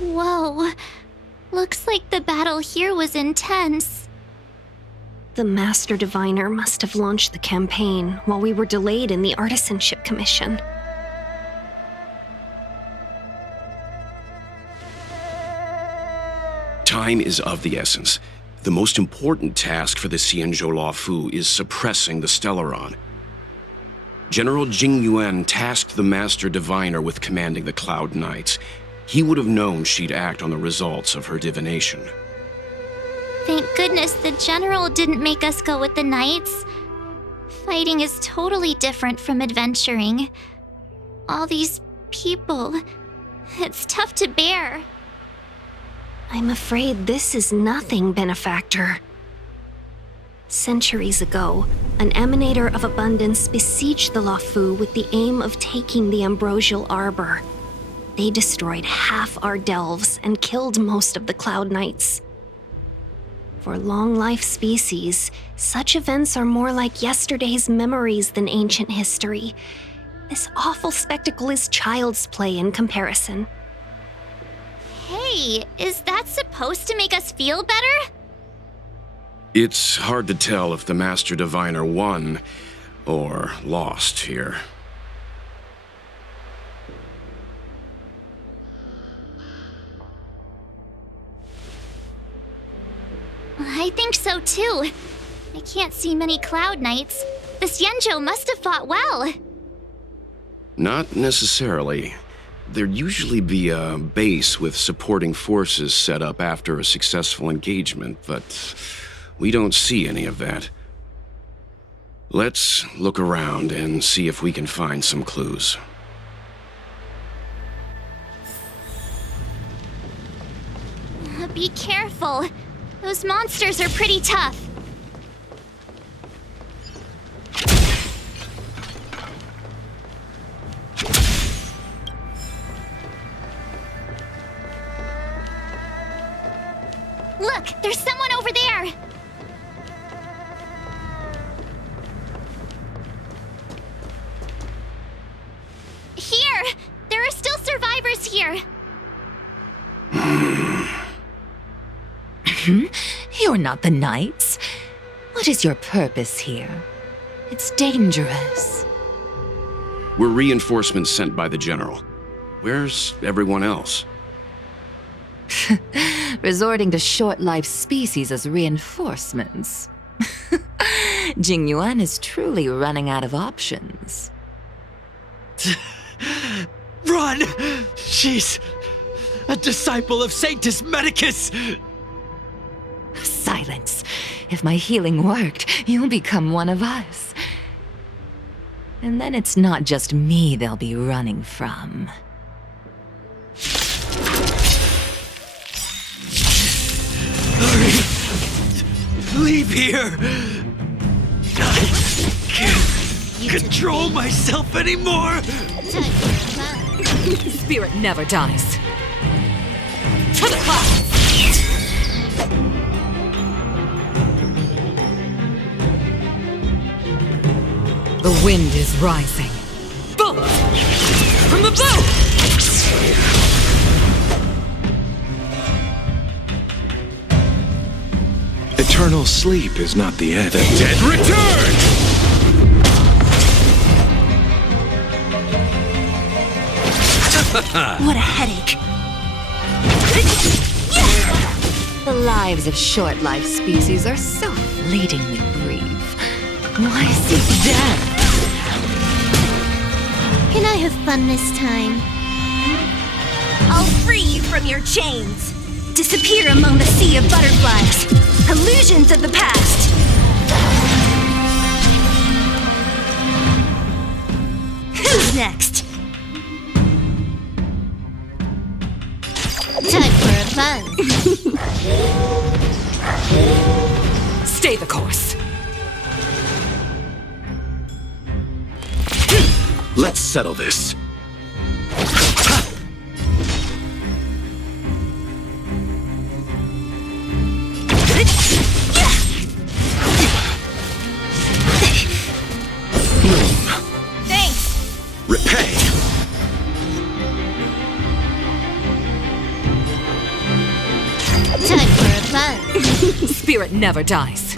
Whoa. Looks like the battle here was intense. The Master Diviner must have launched the campaign while we were delayed in the Artisanship Commission. Time is of the essence. The most important task for the Xianzhou Luofu is suppressing the Stellaron. General Jing Yuan tasked the Master Diviner with commanding the Cloud Knights. He would have known she'd act on the results of her divination. Thank goodness the General didn't make us go with the Knights. Fighting is totally different from adventuring. All these people, it's tough to bear. I'm afraid this is nothing, Benefactor. Centuries ago, an emanator of abundance besieged the Luofu with the aim of taking the Ambrosial Arbor. They destroyed half our delves and killed most of the Cloud Knights. For long-life species, such events are more like yesterday's memories than ancient history. This awful spectacle is child's play in comparison. Hey, is that supposed to make us feel better? It's hard to tell if the Master Diviner won or lost here. I think so too. I can't see many Cloud Knights. The Xianzhou must have fought well. Not necessarily. There'd usually be a base with supporting forces set up after a successful engagement, but we don't see any of that. Let's look around and see if we can find some clues. Be careful. Those monsters are pretty tough. Look, there's someone over there! Here! There are still survivors here! You're not the Knights. What is your purpose here? It's dangerous. We're reinforcements sent by the General. Where's everyone else? Resorting to short-lived species as reinforcements. Jing Yuan is truly running out of options. Run! She's a disciple of Sanctus Medicus! Silence. If my healing worked, you'll become one of us. And then it's not just me they'll be running from. Hurry! Leave here! I can't control myself anymore! Spirit never dies. To the clouds! The wind is rising. Boom! From the bow! Eternal sleep is not the end. The dead return! What a headache. The lives of short-lived species are so fleetingly brief. Why seek death? Can I have fun this time? I'll free you from your chains. Disappear among the sea of butterflies. Illusions of the past. Who's next? Time for a fun. Stay the course. Let's settle this. Thanks. Repay. fun. Spirit never dies.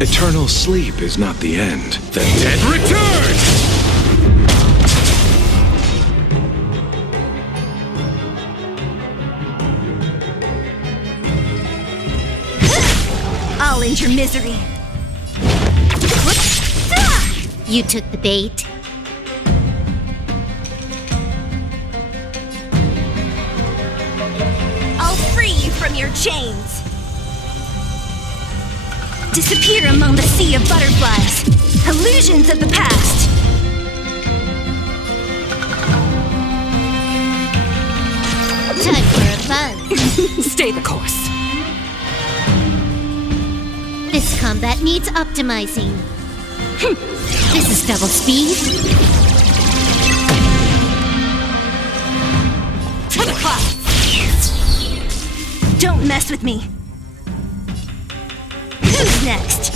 Eternal sleep is not the end. The dead Return! I'll end your misery. You took the bait. I'll free you from your chains. Disappear among the sea of butterflies. Illusions of the past. Time for a fun. Stay the course. This combat needs optimizing. This is double speed. To the clouds. Don't mess with me. Who's next?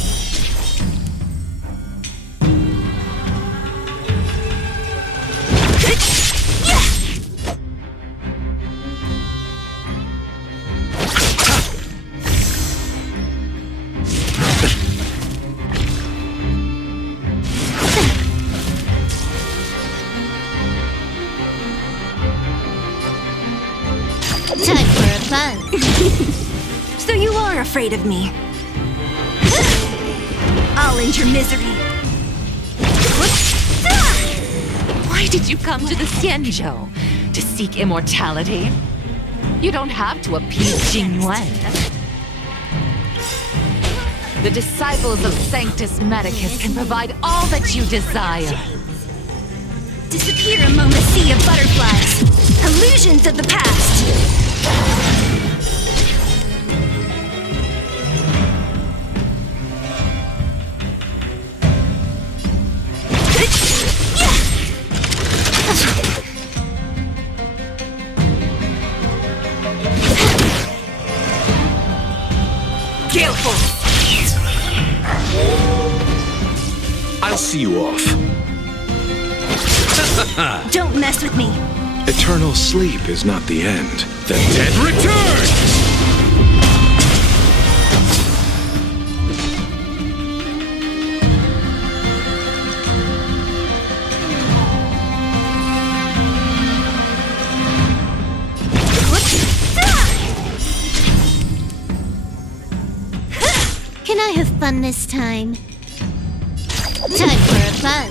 Time for a fun. So you are afraid of me. I'll end your misery. Why did you come to the Xianzhou? To seek immortality? You don't have to appease Jing Yuan. The disciples of Sanctus Medicus can provide all that you desire. Disappear among the sea of butterflies. Illusions of the past. I'll see you off. Don't mess with me. Eternal sleep is not the end. The dead Return! Can I have fun this time? Time for a fun.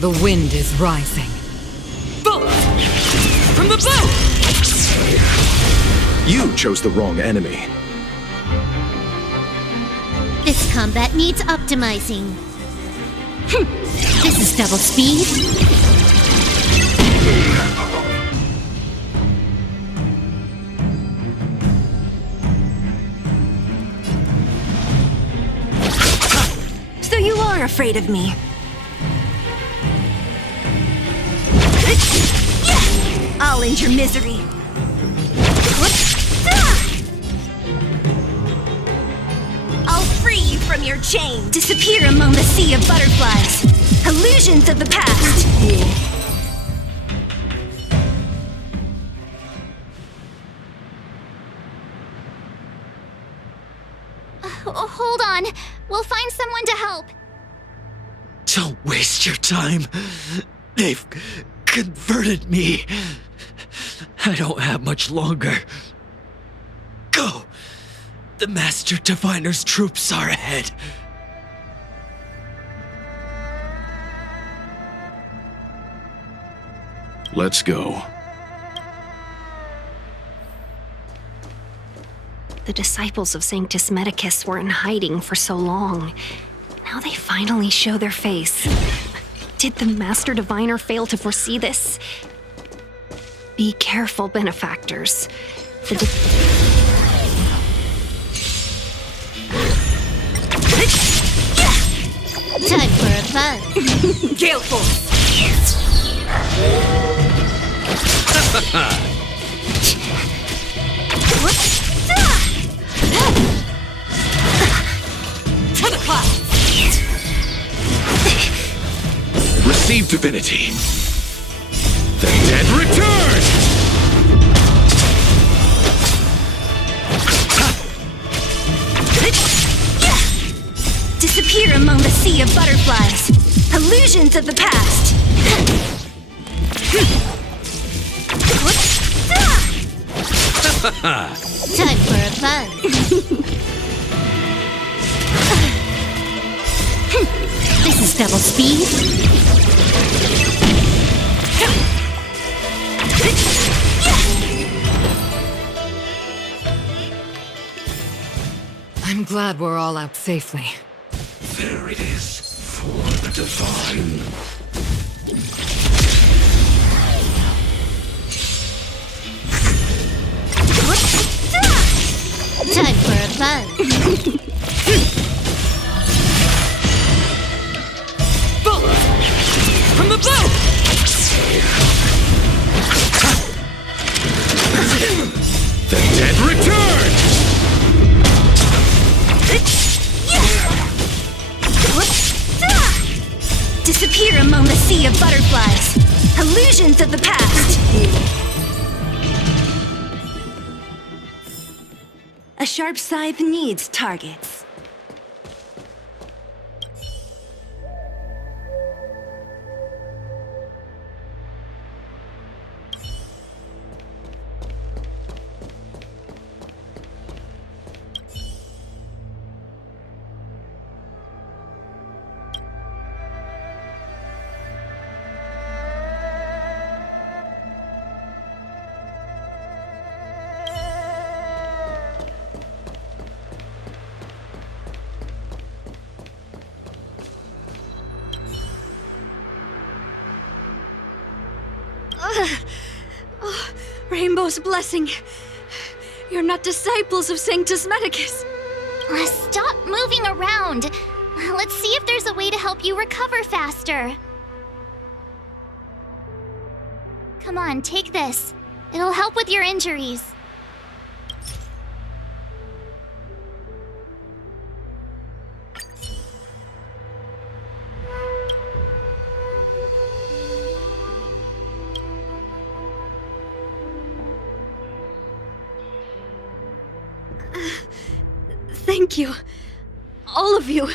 The wind is rising. Bolt! From the boat! You chose the wrong enemy. This combat needs optimizing. This is double speed. So you are afraid of me. I'll end your misery. I'll free you from your chains. Disappear among the sea of butterflies. Illusions of the past. Hold on. We'll find someone to help. Don't waste your time. They've converted me. I don't have much longer. Go! The Master Diviner's troops are ahead. Let's go. The disciples of Sanctus Medicus were in hiding for so long. Now they finally show their face. Did the Master Diviner fail to foresee this? Be careful, benefactors. Time for a fun. Gale Force! To the closet! Receive divinity. The dead return! Disappear among the sea of butterflies. Illusions of the past. Time for a buzz. This is double speed. I'm glad we're all out safely. There it is, for the divine. Time for a buzz. Bolt! From the bow! The dead return! Disappear among the sea of butterflies. Illusions of the past. A sharp scythe needs targets. Rainbow's blessing. You're not disciples of Sanctus Medicus. Stop moving around. Let's see if there's a way to help you recover faster. Come on, take this. It'll help with your injuries. Thank you. All of you.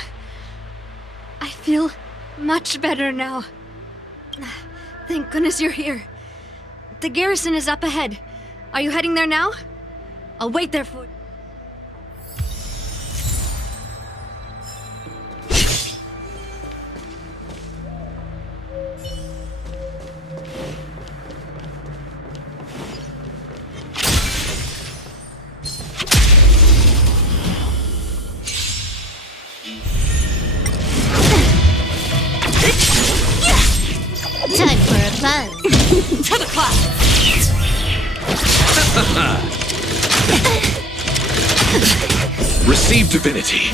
I feel much better now. Thank goodness you're here. The garrison is up ahead. Are you heading there now? I'll wait there for you. Time for a buzz. To the closet! Receive divinity.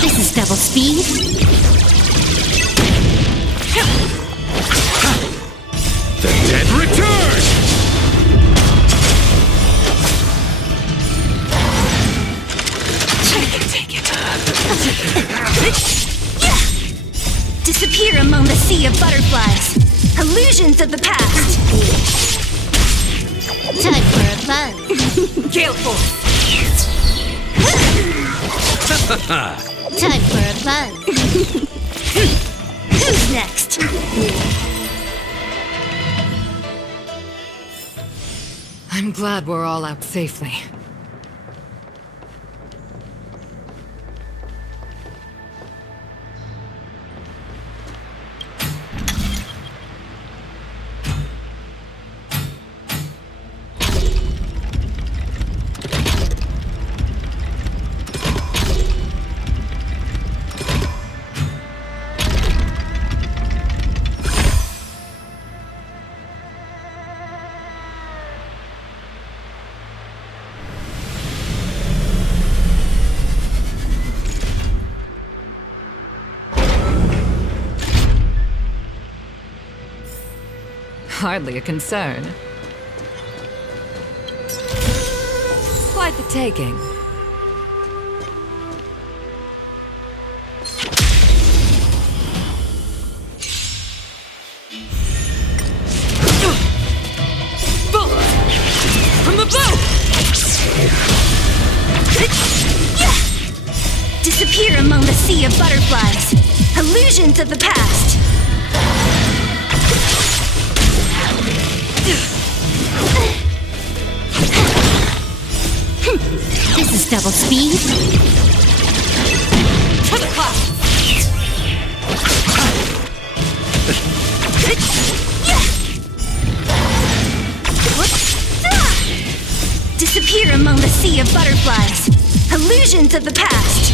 This is double speed. The dead return! Take it. Disappear among the sea of butterflies. Illusions of the past. Time for a buzz. Gale force! Time for a buzz. Who's next? I'm glad we're all out safely. Hardly a concern. Quite the taking. From the bow! Disappear among the sea of butterflies. Illusions of the past. This is double speed. To the clock. Disappear among the sea of butterflies. Illusions of the past.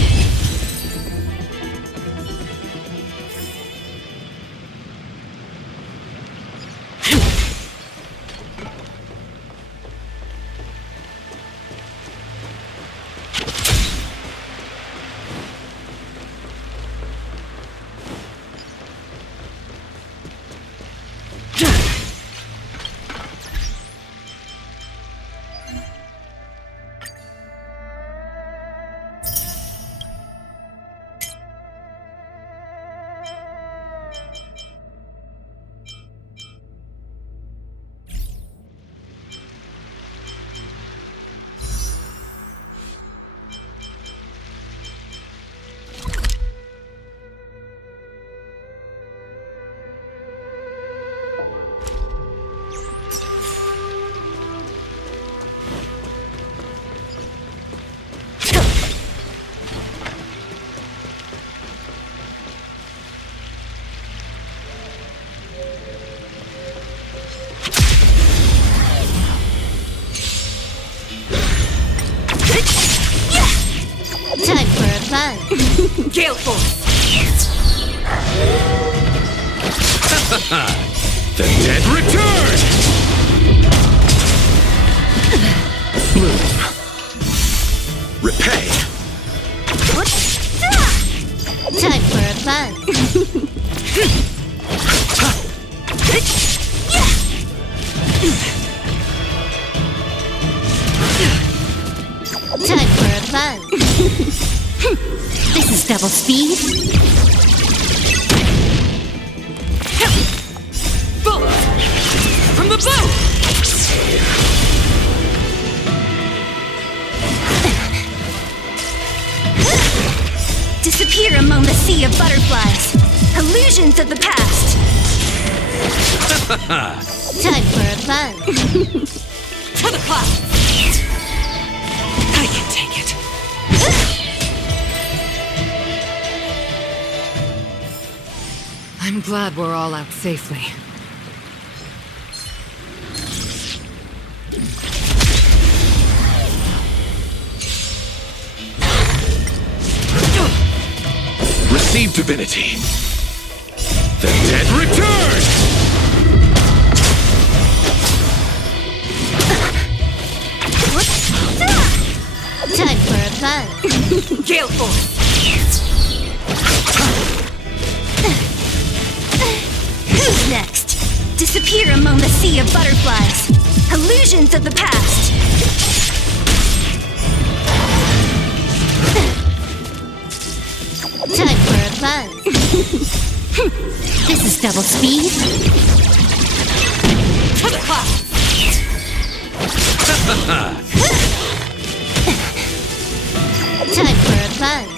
Time for a buzz. Gale Force. The dead return! Bloom. Repay. Time for a buzz. Time for a buzz. This is double speed. Bolt! From the bow! Disappear among the sea of butterflies. Illusions of the past. Time for a buzz. To the clock. I can take it. I'm glad we're all out safely. Receive divinity. The dead return! Time for a buzz. Gale Force. Who's next? Disappear among the sea of butterflies. Illusions of the past. Time for a buzz. This is double speed. To the clock. Time for a buzz.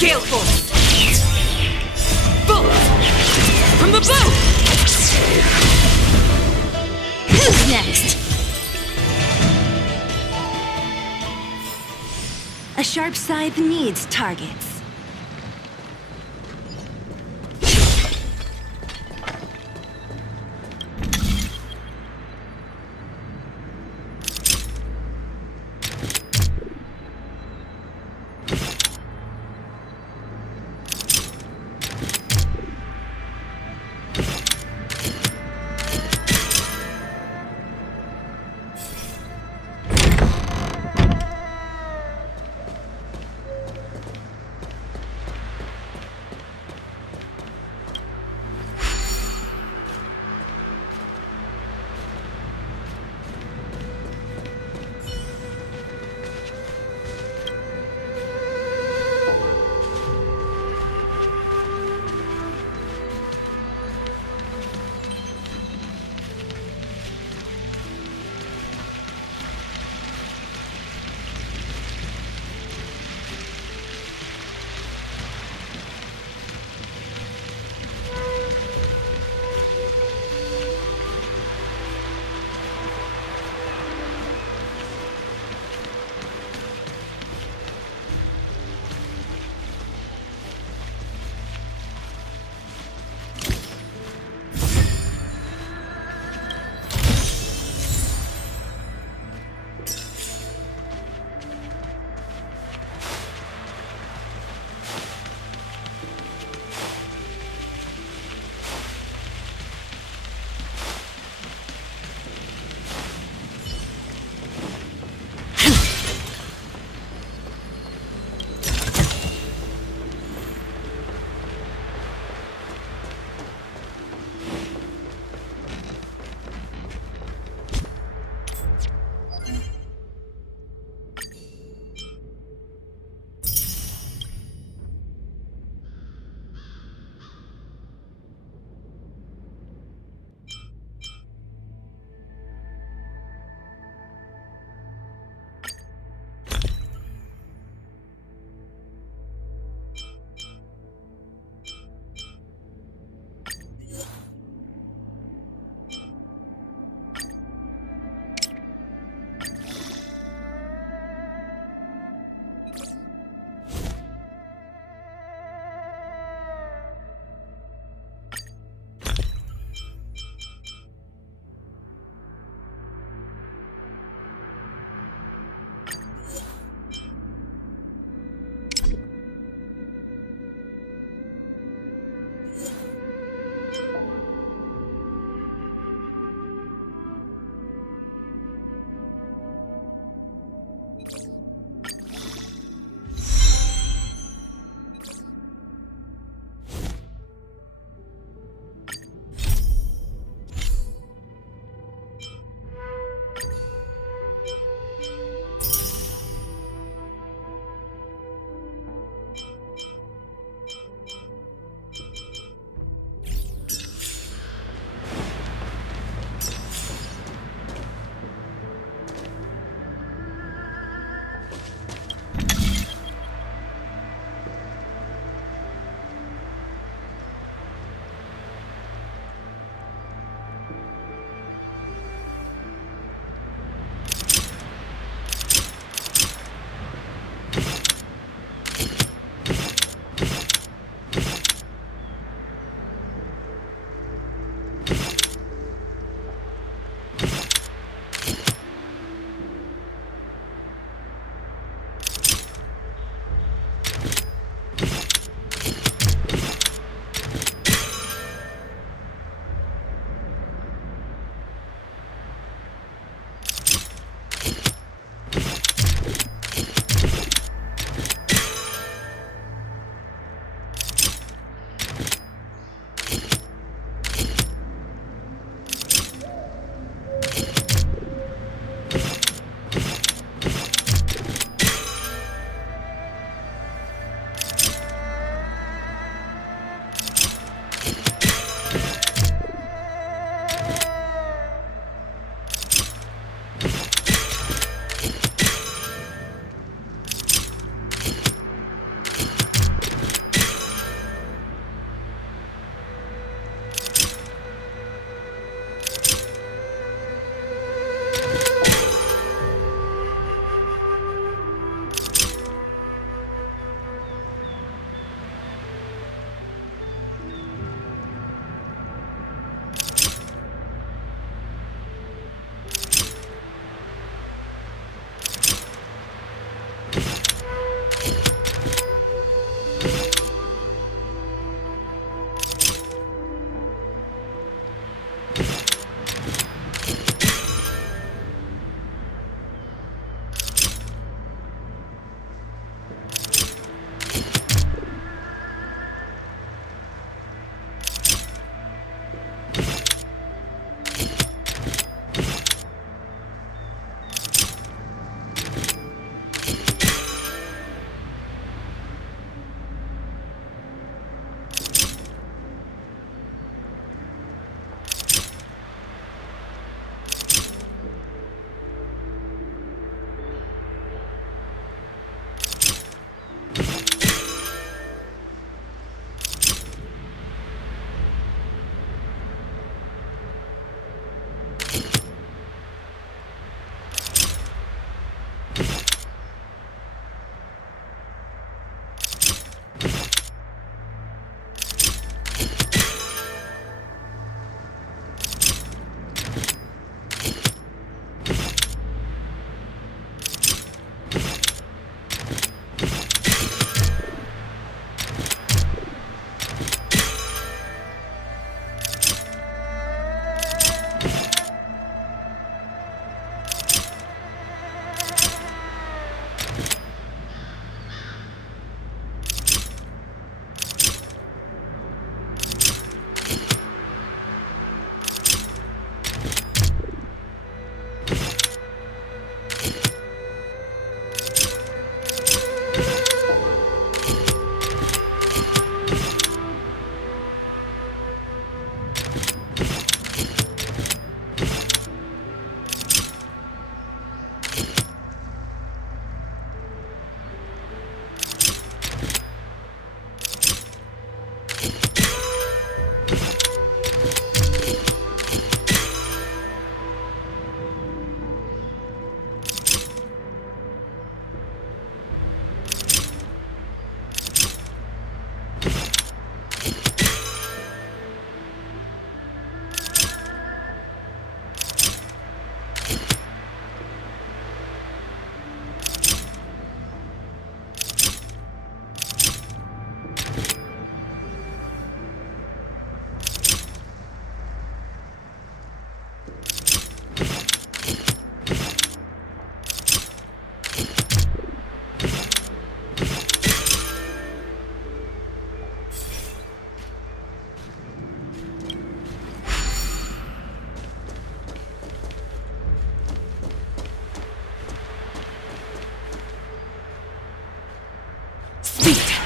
Gale Force. Bolt. From the bow. Who's next? A sharp scythe needs targets.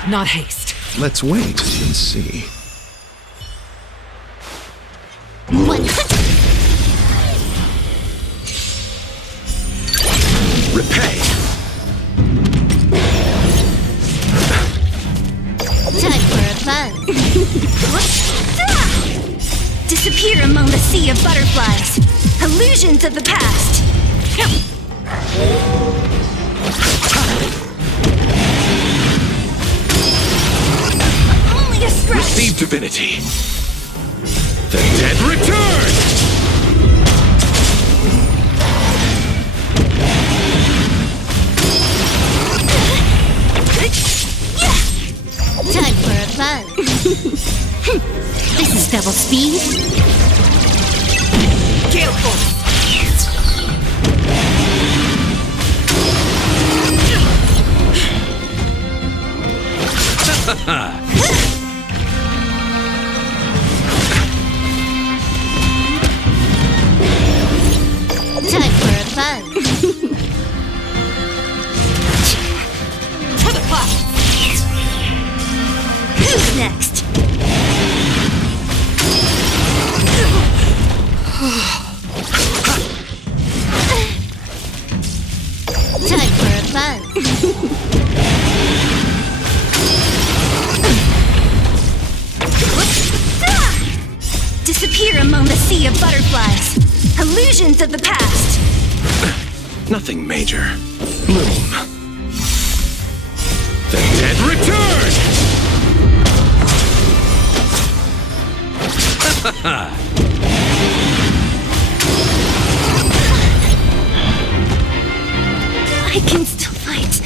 not haste. Let's wait and see. Repay! Time for a buzz. Disappear among the sea of butterflies. Illusions of the past. Only a scratch. Receive divinity. The dead return! Time for a buzz. This is double speed. Gale force. Time for a buzz. To the pot. Who's next? Time for a buzz. Disappear among the sea of butterflies. Illusions of the past. Nothing major. Bloom. The dead return! I can still fight.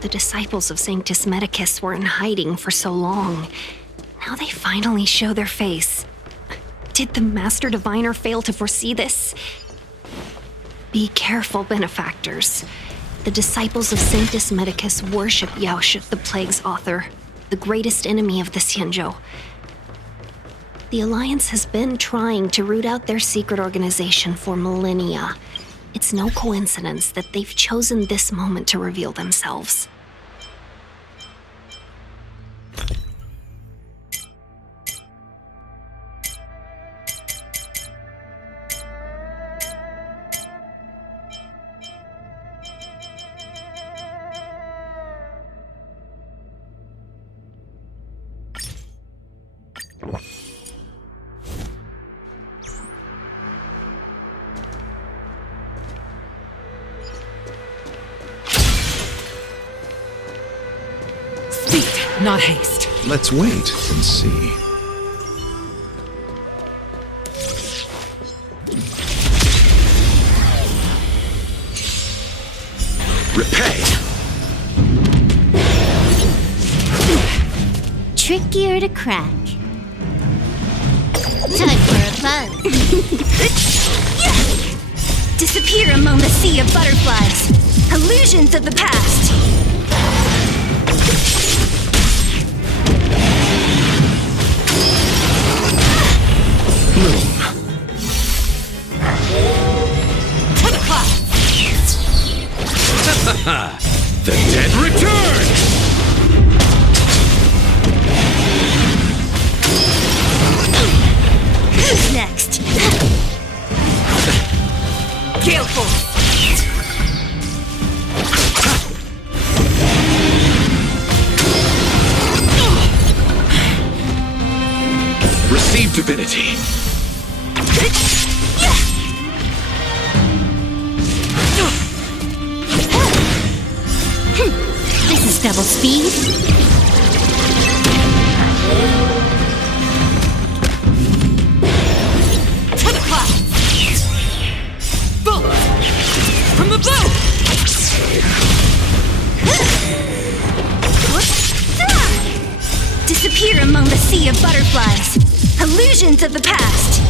The disciples of Sanctus Medicus were in hiding for so long. Now they finally show their face. Did the Master Diviner fail to foresee this? Be careful, benefactors. The disciples of Sanctus Medicus worship Yaosh, the Plague's author, the greatest enemy of the Xianzhou. The Alliance has been trying to root out their secret organization for millennia. It's no coincidence that they've chosen this moment to reveal themselves. not haste. Let's wait and see. Repay! Trickier to crack. Time for a fun. Disappear among the sea of butterflies. Illusions of the past. Bloom. To the clouds. The dead return! Who's next? Gale Force. Receive divinity. This is double speed. To the clouds. Boom! From the blue! Disappear among the sea of butterflies. Illusions of the past.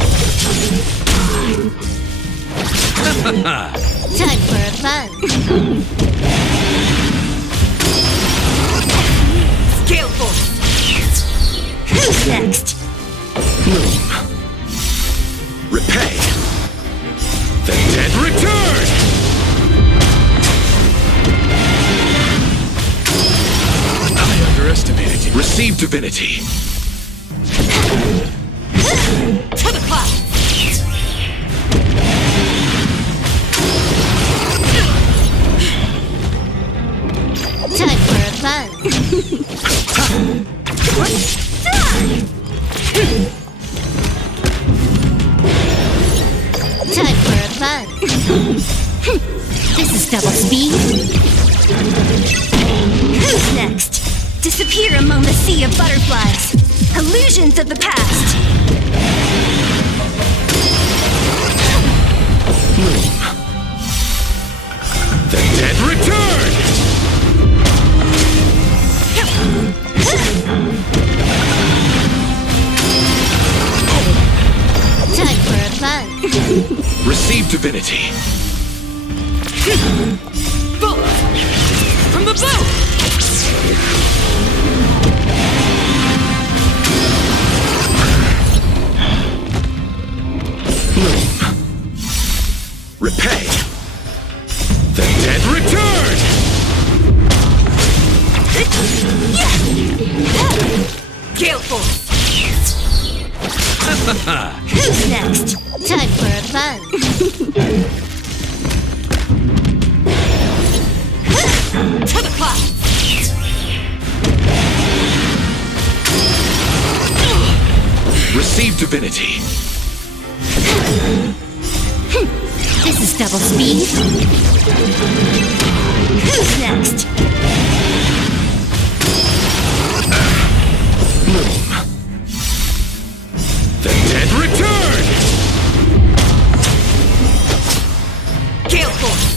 Time for a fun. Scale Force. Who's next? Bloom. Repay. The dead return! I underestimated you. Receive divinity. To the clouds. Time for a fun. Time for a fun. This is double speed. Who's next? Disappear among the sea of butterflies. Illusions of the past. Bloom. The dead return! Time for a fun. Receive divinity. Boom! From the blue! Bloom. Repay. The dead return! Gale Force. Who's next? Time for a fun. To the clouds. Receive divinity. This is double speed. Who's next? Bloom. The dead return! Gale Force.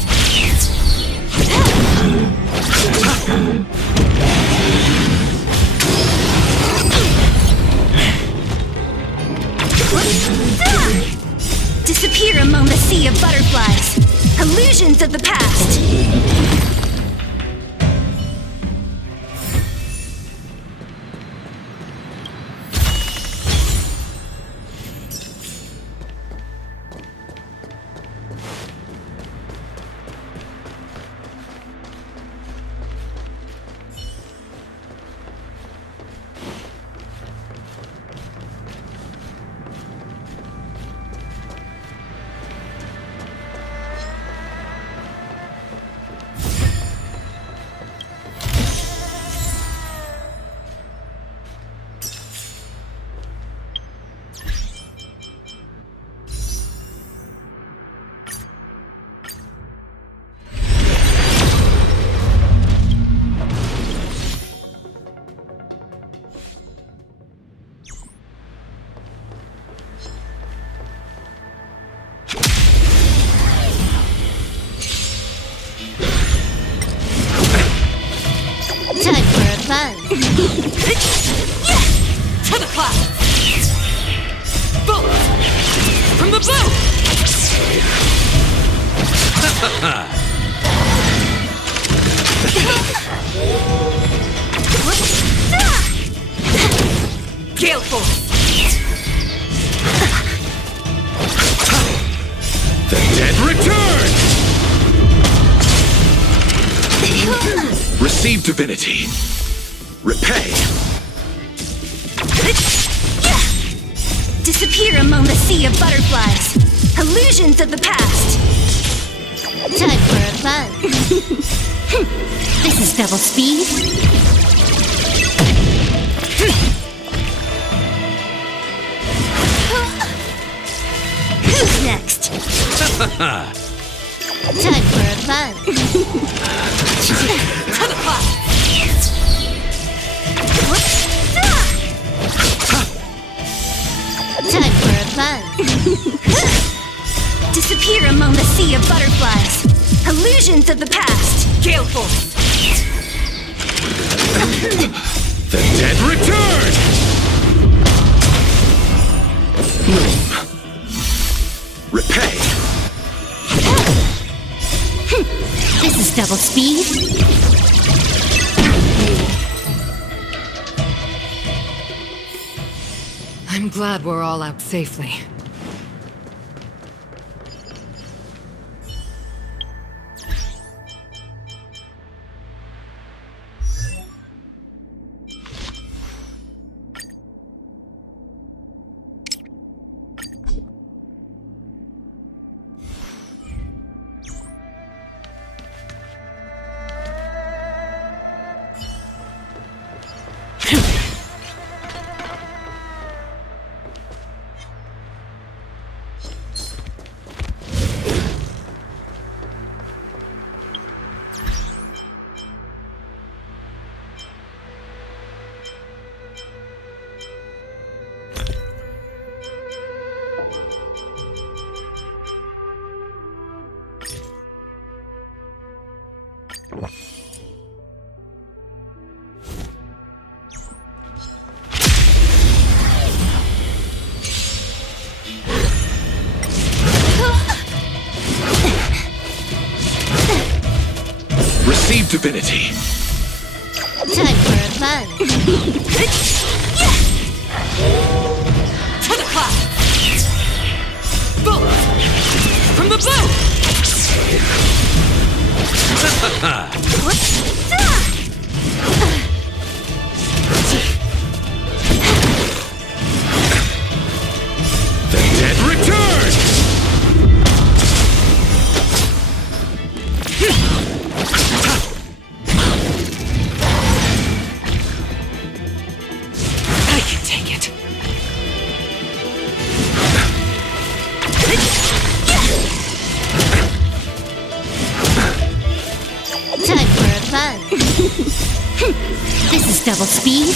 Disappear among the sea of butterflies. Illusions of the past. fun. To the clouds! Bullets! From the bow! Gale force! The dead return! Receive divinity. Repay. Disappear among the sea of butterflies. Illusions of the past. Time for a fun. This is double speed. Who's next? Time for a fun. To the clouds! Time for a fun. Disappear among the sea of butterflies. Illusions of the past. Gale force! The dead return! Bloom. Repay. This is double speed. I'm glad we're all out safely. Receive divinity. Time for a fun. To the clouds! Bullets! From the bow! The dead return! I can take it. Time for a fun. This is double speed.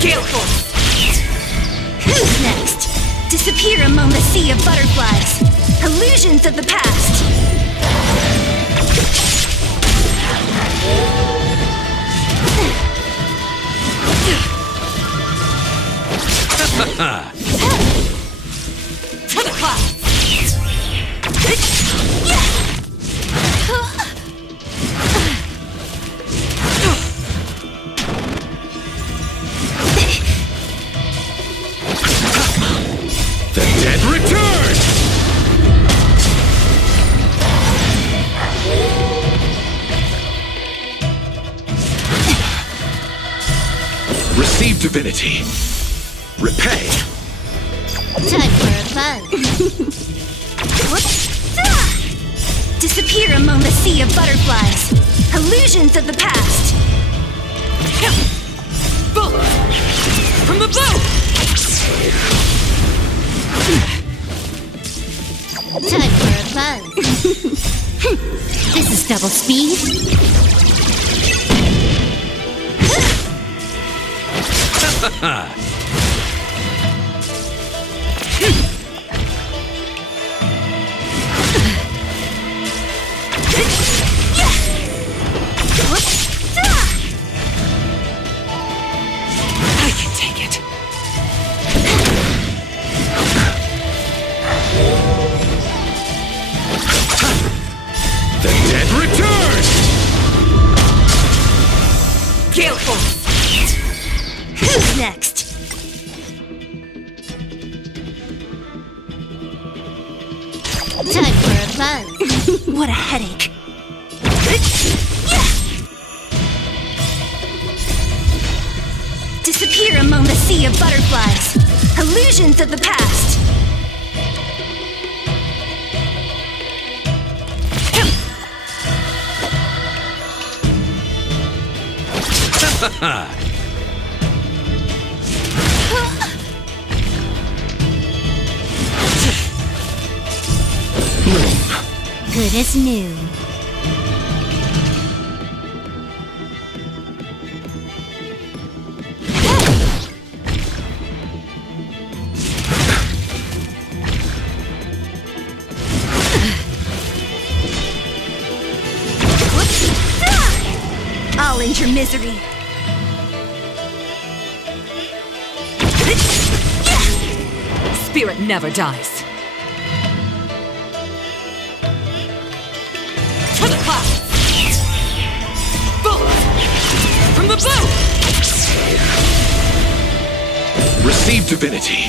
Gale force! Who's next? Disappear among the sea of butterflies. Illusions of the past. To the clouds! The dead return! Receive divinity. Repay. Time for a fun. Disappear among the sea of butterflies. Illusions of the past. Bullets! From the bow! Time for a fun. This is double speed. Who's next? Time for a buzz. What a headache. Disappear among the sea of butterflies. Illusions of the past. Good as new. I'll end your misery. Spirit never dies. To the clouds! Bullets! From the blue! Receive divinity.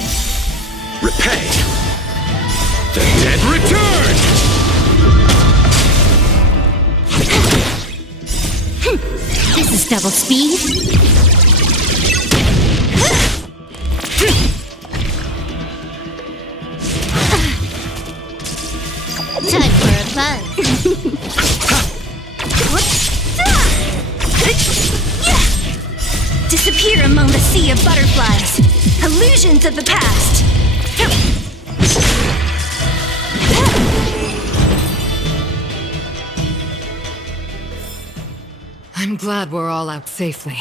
Repay. The dead return! This is double speed. Time for a buzz. Disappear among the sea of butterflies. Illusions of the past. I'm glad we're all out safely.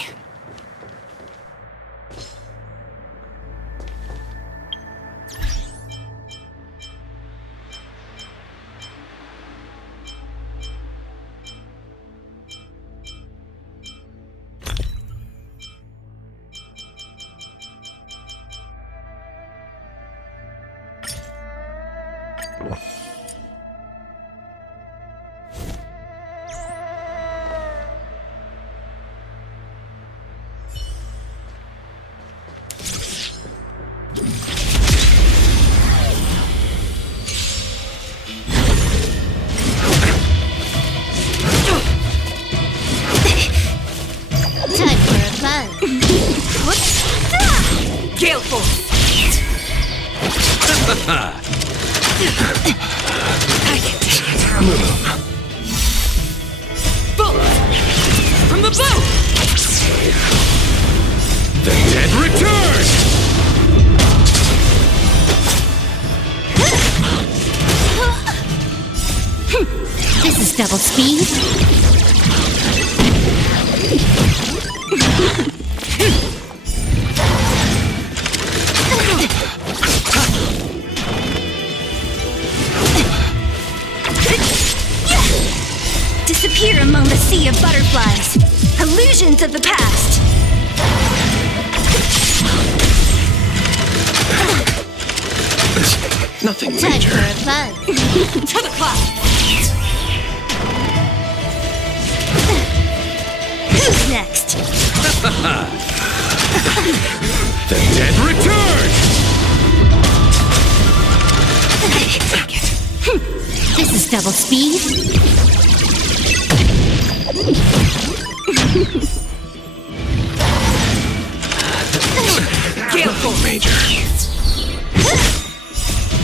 Time for a buzz. Gale Force! I can take it. Bullets! From the blue! The dead return! This is double speed. Disappear among the sea of butterflies. Illusions of the past. Nothing Time major. for a buzz. To the clouds! Who's next? The dead return! Take it. This is double speed. Gale Force! Major.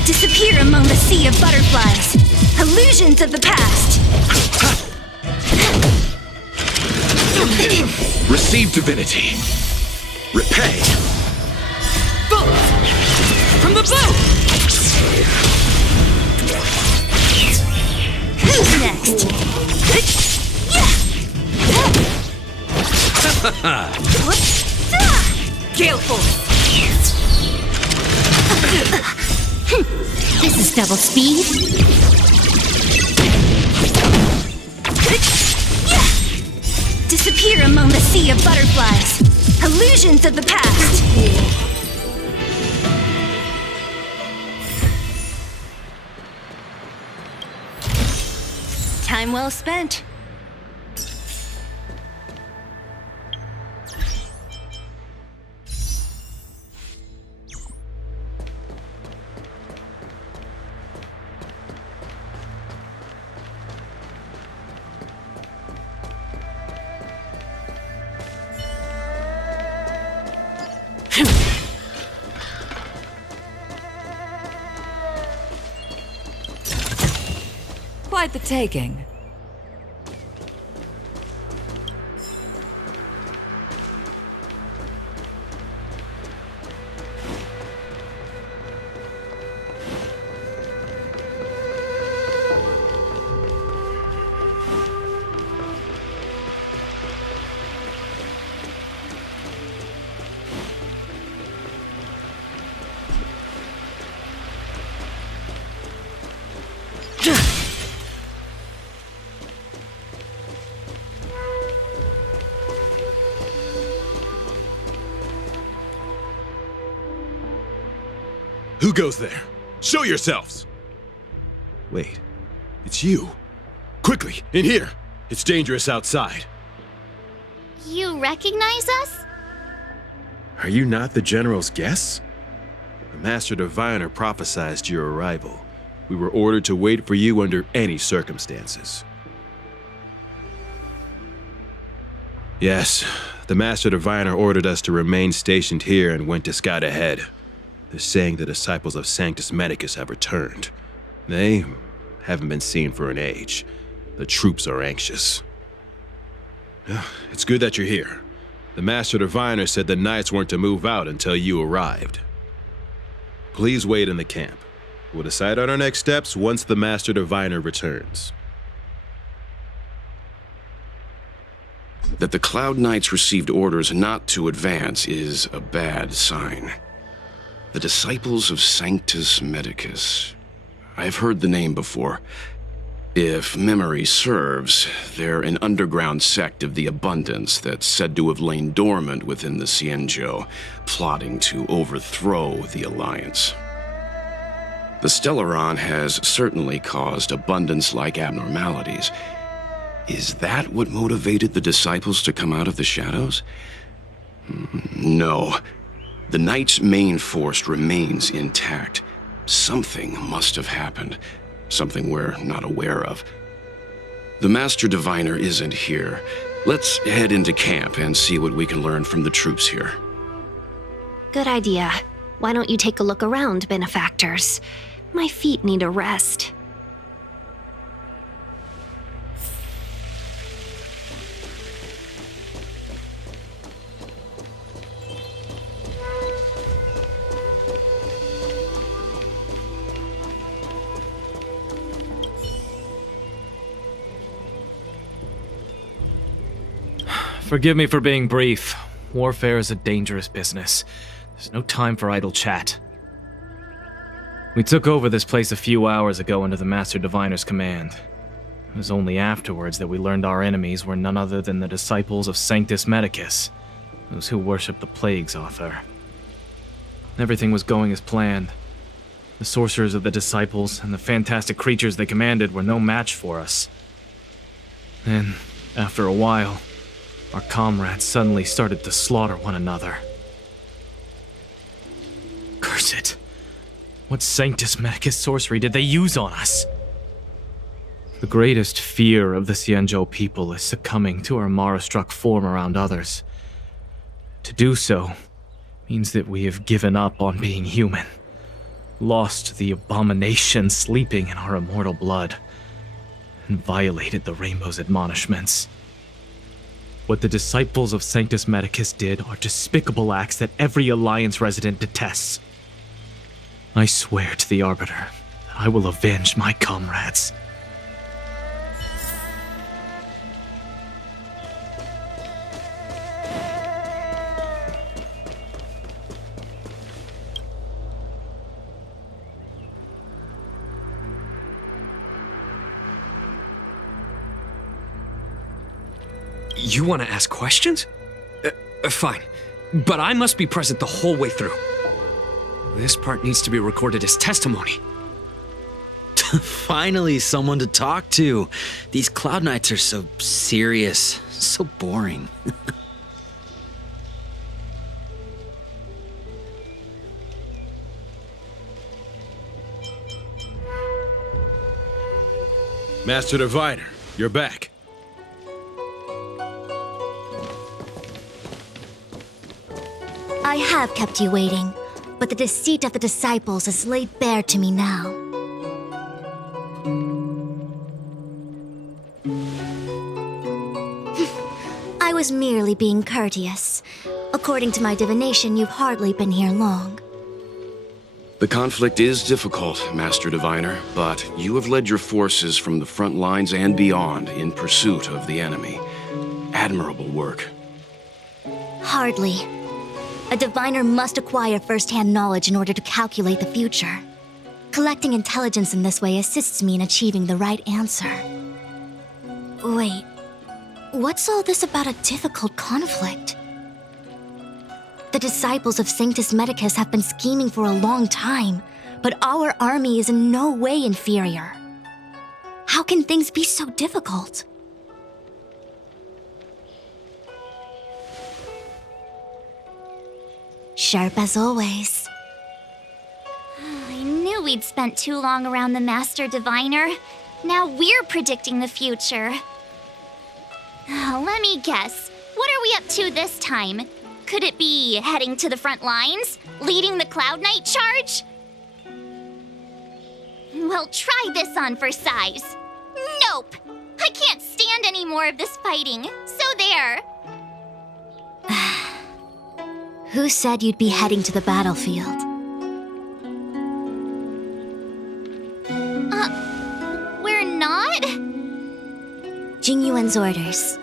Disappear among the sea of butterflies. Illusions of the past. Receive divinity. Repay. Bullets! From the blue! Who's next? Gale Force! This is double speed. Disappear among the sea of butterflies. Illusions of the past. Time well spent. Quite the taking. Who goes there? Show yourselves! Wait, it's you. Quickly, in here! It's dangerous outside. You recognize us? Are you not the General's guests? The Master Diviner prophesied your arrival. We were ordered to wait for you under any circumstances. Yes, the Master Diviner ordered us to remain stationed here and went to scout ahead. They're saying the disciples of Sanctus Medicus have returned. They haven't been seen for an age. The troops are anxious. It's good that you're here. The Master Diviner said the Knights weren't to move out until you arrived. Please wait in the camp. We'll decide on our next steps once the Master Diviner returns. That the Cloud Knights received orders not to advance is a bad sign. The Disciples of Sanctus Medicus. I've heard the name before. If memory serves, they're an underground sect of the Abundance that's said to have lain dormant within the Xianzhou, plotting to overthrow the Alliance. The Stellaron has certainly caused Abundance-like abnormalities. Is that what motivated the Disciples to come out of the shadows? No. The Knight's main force remains intact. Something must have happened. Something we're not aware of. The Master Diviner isn't here. Let's head into camp and see what we can learn from the troops here. Good idea. Why don't you take a look around, benefactors? My feet need a rest. Forgive me for being brief. Warfare is a dangerous business. There's no time for idle chat. We took over this place a few hours ago under the Master Diviner's command. It was only afterwards that we learned our enemies were none other than the Disciples of Sanctus Medicus, those who worship the Plague's author. Everything was going as planned. The sorcerers of the Disciples and the fantastic creatures they commanded were no match for us. Then, after a while, our comrades suddenly started to slaughter one another. Curse it. What Sanctus Medicus sorcery did they use on us? The greatest fear of the Xianzhou people is succumbing to our Mara-struck form around others. To do so means that we have given up on being human, lost the abomination sleeping in our immortal blood, and violated the Rainbow's admonishments. What the Disciples of Sanctus Medicus did are despicable acts that every Alliance resident detests. I swear to the Arbiter that I will avenge my comrades. You want to ask questions? Fine. But I must be present the whole way through. This part needs to be recorded as testimony. Finally, someone to talk to. These Cloud Knights are so serious, so boring. Master Diviner, you're back. I have kept you waiting, but the deceit of the disciples is laid bare to me now. I was merely being courteous. According to my divination, you've hardly been here long. The conflict is difficult, Master Diviner, but you have led your forces from the front lines and beyond in pursuit of the enemy. Admirable work. Hardly. A diviner must acquire first-hand knowledge in order to calculate the future. Collecting intelligence in this way assists me in achieving the right answer. Wait, what's all this about a difficult conflict? The disciples of Sanctus Medicus have been scheming for a long time, but our army is in no way inferior. How can things be so difficult? Sharp as always. I knew we'd spent too long around the Master Diviner. Now we're predicting the future. Let me guess. What are we up to this time? Could it be heading to the front lines? Leading the Cloud Knight charge? Well, try this on for size. Nope! I can't stand any more of this fighting. So there. Who said you'd be heading to the battlefield? We're not? Jingyuan's orders.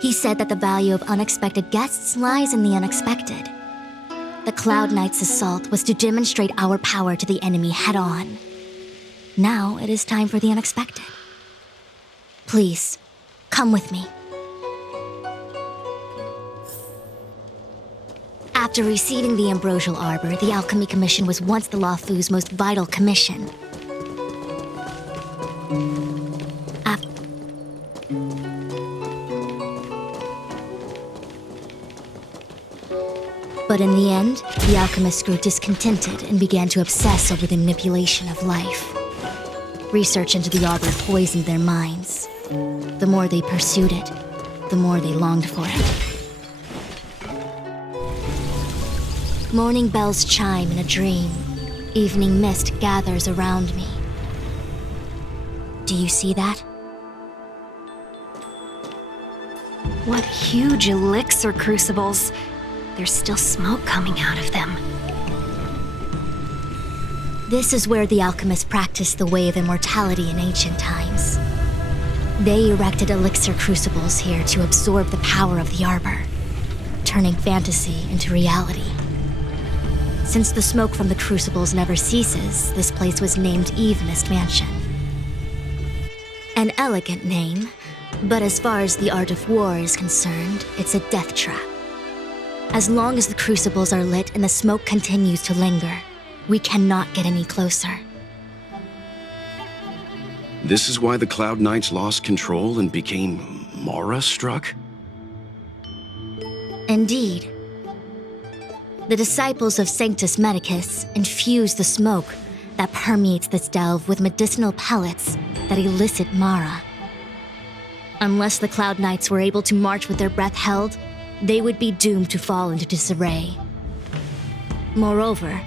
He said that the value of unexpected guests lies in the unexpected. The Cloud Knight's assault was to demonstrate our power to the enemy head-on. Now it is time for the unexpected. Please, come with me. After receiving the Ambrosial Arbor, the Alchemy Commission was once the Luofu's most vital commission. But in the end, the alchemists grew discontented and began to obsess over the manipulation of life. Research into the arbor poisoned their minds. The more they pursued it, the more they longed for it. Morning bells chime in a dream. Evening mist gathers around me. Do you see that? What huge elixir crucibles! There's still smoke coming out of them. This is where the alchemists practiced the way of immortality in ancient times. They erected elixir crucibles here to absorb the power of the arbor, turning fantasy into reality. Since the smoke from the crucibles never ceases, this place was named Evenest Mansion. An elegant name, but as far as the art of war is concerned, it's a death trap. As long as the crucibles are lit and the smoke continues to linger, we cannot get any closer. This is why the Cloud Knights lost control and became Mara-struck? Indeed. The disciples of Sanctus Medicus infuse the smoke that permeates this delve with medicinal pellets that elicit Mara. Unless the Cloud Knights were able to march with their breath held, they would be doomed to fall into disarray. Moreover,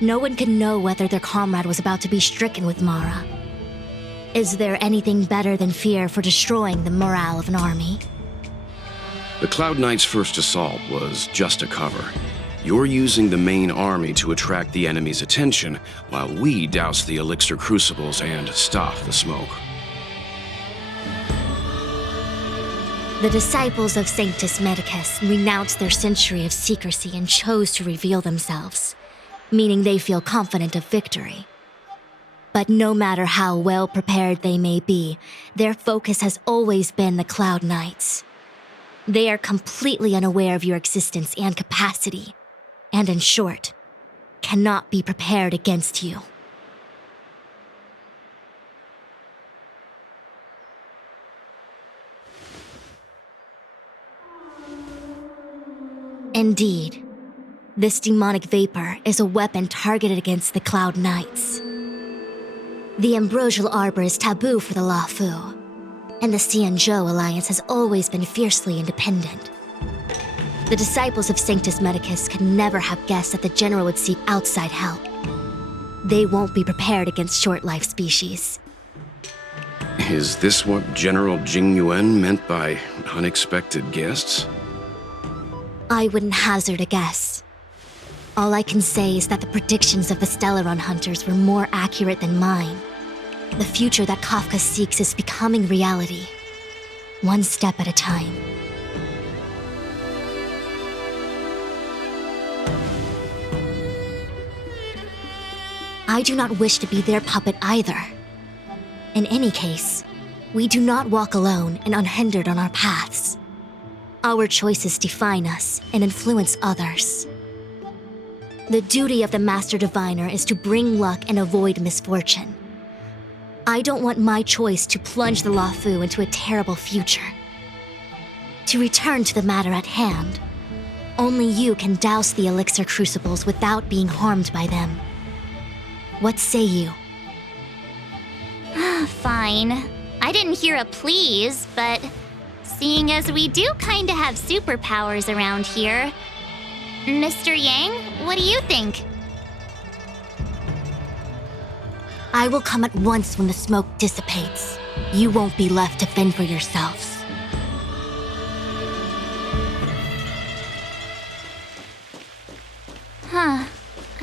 no one could know whether their comrade was about to be stricken with Mara. Is there anything better than fear for destroying the morale of an army? The Cloud Knights' first assault was just a cover. You're using the main army to attract the enemy's attention, while we douse the elixir crucibles and stop the smoke. The disciples of Sanctus Medicus renounced their century of secrecy and chose to reveal themselves, meaning they feel confident of victory. But no matter how well prepared they may be, their focus has always been the Cloud Knights. They are completely unaware of your existence and capacity, and in short, cannot be prepared against you. Indeed, this demonic vapor is a weapon targeted against the Cloud Knights. The Ambrosial Arbor is taboo for the Luofu, and the Xianzhou alliance has always been fiercely independent. The disciples of Sanctus Medicus could never have guessed that the General would seek outside help. They won't be prepared against short-life species. Is this what General Jing Yuan meant by unexpected guests? I wouldn't hazard a guess. All I can say is that the predictions of the Stellaron hunters were more accurate than mine. The future that Kafka seeks is becoming reality, one step at a time. I do not wish to be their puppet either. In any case, we do not walk alone and unhindered on our paths. Our choices define us and influence others. The duty of the Master Diviner is to bring luck and avoid misfortune. I don't want my choice to plunge the Luofu into a terrible future. To return to the matter at hand, only you can douse the elixir crucibles without being harmed by them. What say you? Fine. I didn't hear a please, but seeing as we do kinda have superpowers around here, Mr. Yang, what do you think? I will come at once when the smoke dissipates. You won't be left to fend for yourselves. Huh.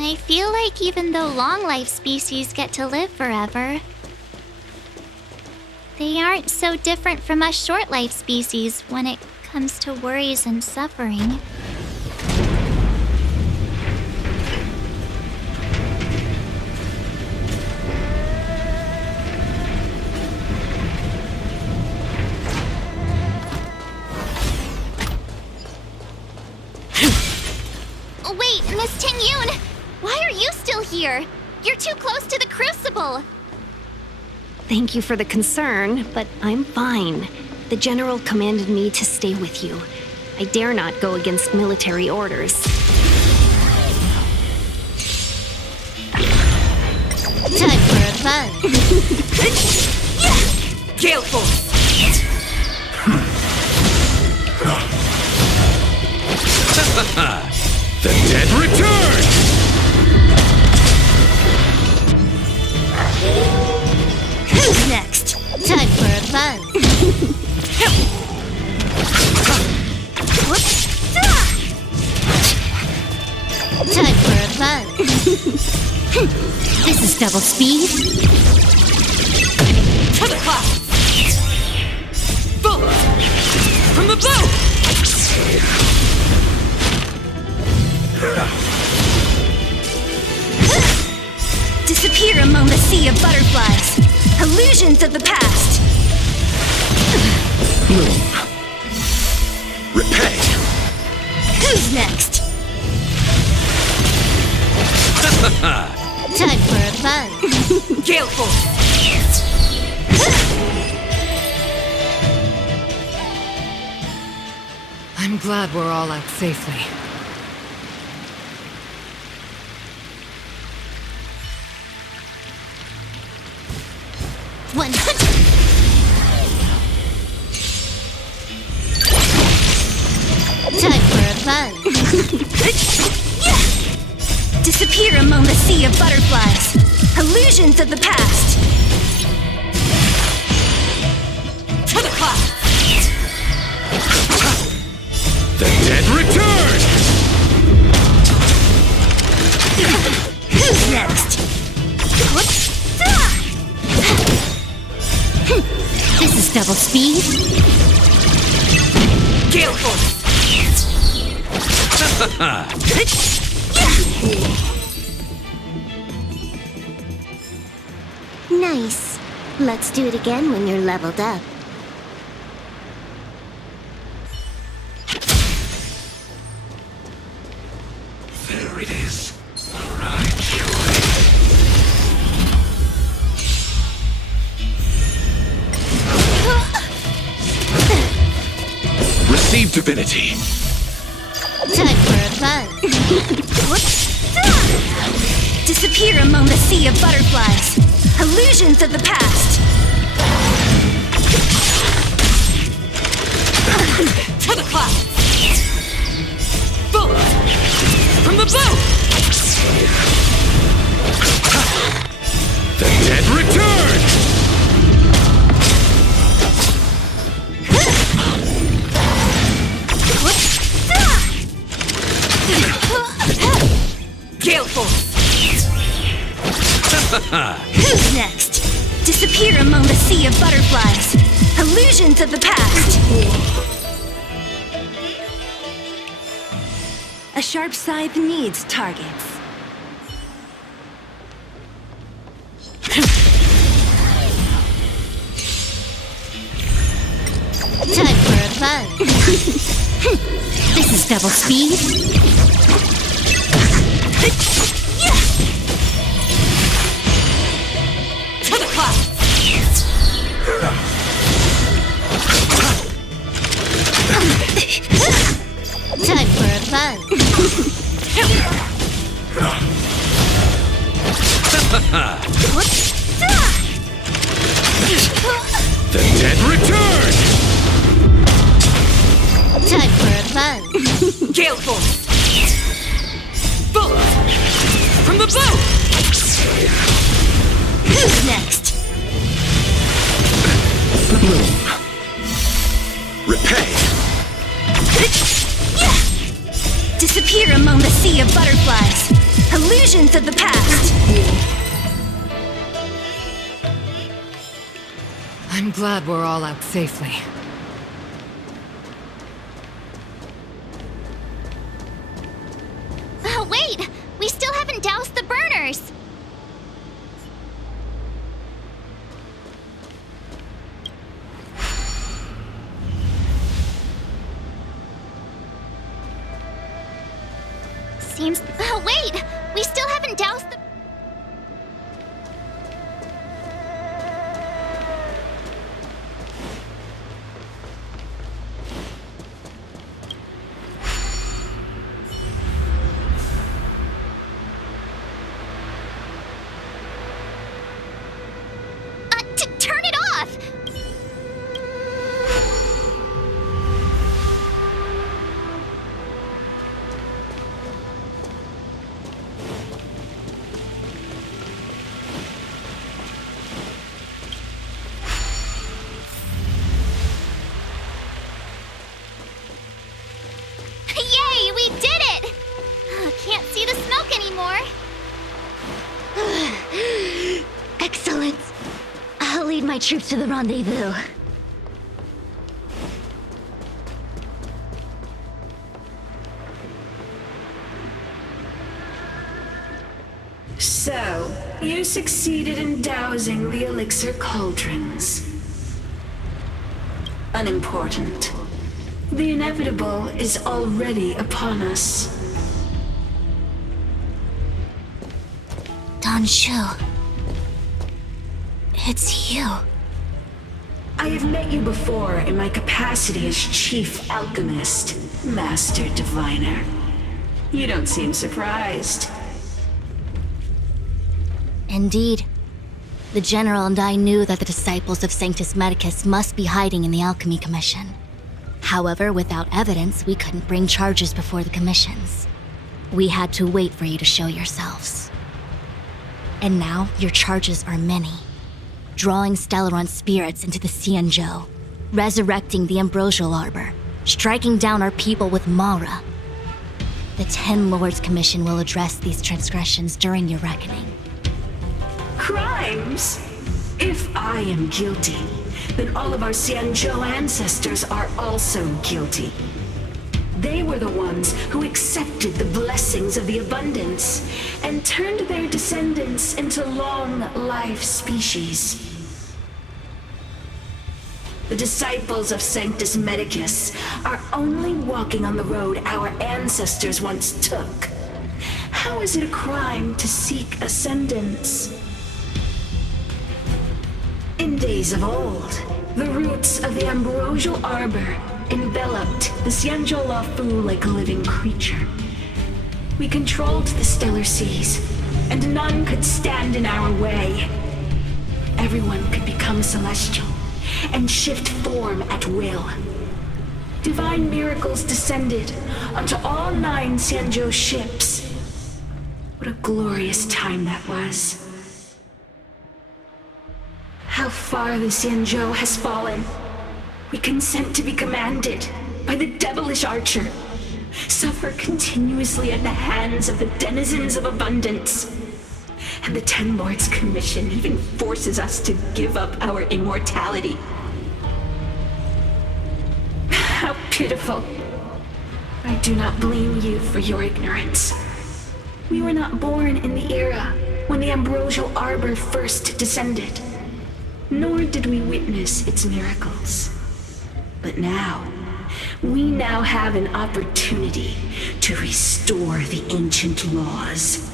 I feel like even though long-life species get to live forever, they aren't so different from us short-life species when it comes to worries and suffering. Wait, Miss Ting-Yun! Why are you still here? You're too close to the crucible! Thank you for the concern, but I'm fine. The General commanded me to stay with you. I dare not go against military orders. Time for a fun. Gale Force! The dead return! Who's next? Time for a fun. Time for a fun. This is double speed. To the clouds! Boom! From the blue! Disappear among the sea of butterflies. Illusions of the past. Repay! Who's next? Time for a fun. Gale Force! I'm glad we're all out safely. One. Time for a fun. Disappear among the sea of butterflies. Illusions of the past. To the clouds! The dead return! Who's next? This is double speed. Gale Force! Nice. Let's do it again when you're leveled up. There it is. Receive divinity. Time for a fun. Disappear among the sea of butterflies. Illusions of the past. To the clouds! Bullet! From the bow! The dead return! Gale Force! Who's next? Disappear among the sea of butterflies. Illusions of the past. A sharp scythe needs targets. Time for a buzz. This is double speed. To the clouds! Time for a buzz. The dead return! Time for a buzz. Gale Force! Bullet! From the bow! Who's next? Repay! Disappear among the sea of butterflies. Illusions of the past. I'm glad we're all out safely. Oh, wait! We still haven't doused the burners! Seems... Oh, wait! We still haven't doused the... Turn it off! Yay, we did it! Can't see the smoke anymore. Excellent. I'll lead my troops to the rendezvous. So, you succeeded in dousing the elixir cauldrons. Unimportant. The inevitable is already upon us. Danshu. It's you. I have met you before in my capacity as Chief Alchemist, Master Diviner. You don't seem surprised. Indeed. The General and I knew that the disciples of Sanctus Medicus must be hiding in the Alchemy Commission. However, without evidence, we couldn't bring charges before the commissions. We had to wait for you to show yourselves. And now, your charges are many. Drawing Stellaron spirits into the Xianzhou, resurrecting the Ambrosial Arbor, striking down our people with Mara. The Ten Lords Commission will address these transgressions during your reckoning. Crimes? If I am guilty, then all of our Xianzhou ancestors are also guilty. They were the ones who accepted the blessings of the abundance and turned their descendants into long-life species. The disciples of Sanctus Medicus are only walking on the road our ancestors once took. How is it a crime to seek ascendance? In days of old, the roots of the Ambrosial Arbor enveloped the Xianzhou Luofu like a living creature. We controlled the stellar seas, and none could stand in our way. Everyone could become celestial and shift form at will. divine miracles descended onto all 9 Xianzhou ships. What a glorious time that was. How far the Xianzhou has fallen. We consent to be commanded by the devilish archer. Suffer continuously at the hands of the denizens of abundance. And the Ten Lords Commission even forces us to give up our immortality. How pitiful. I do not blame you for your ignorance. We were not born in the era when the ambrosial arbor first descended, nor did we witness its miracles. But now, we now have an opportunity to restore the ancient laws.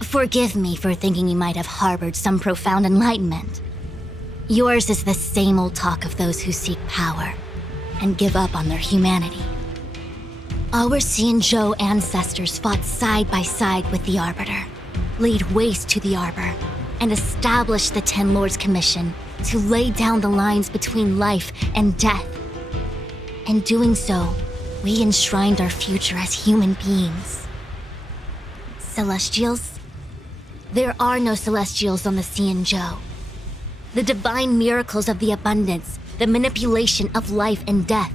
Forgive me for thinking you might have harbored some profound enlightenment. Yours is the same old talk of those who seek power and give up on their humanity. Our Xianzhou ancestors fought side by side with the Arbiter, laid waste to the Arbor, and established the Ten Lords Commission to lay down the lines between life and death. In doing so, we enshrined our future as human beings. Celestials? There are no Celestials on the Xianzhou. The divine miracles of the abundance, the manipulation of life and death.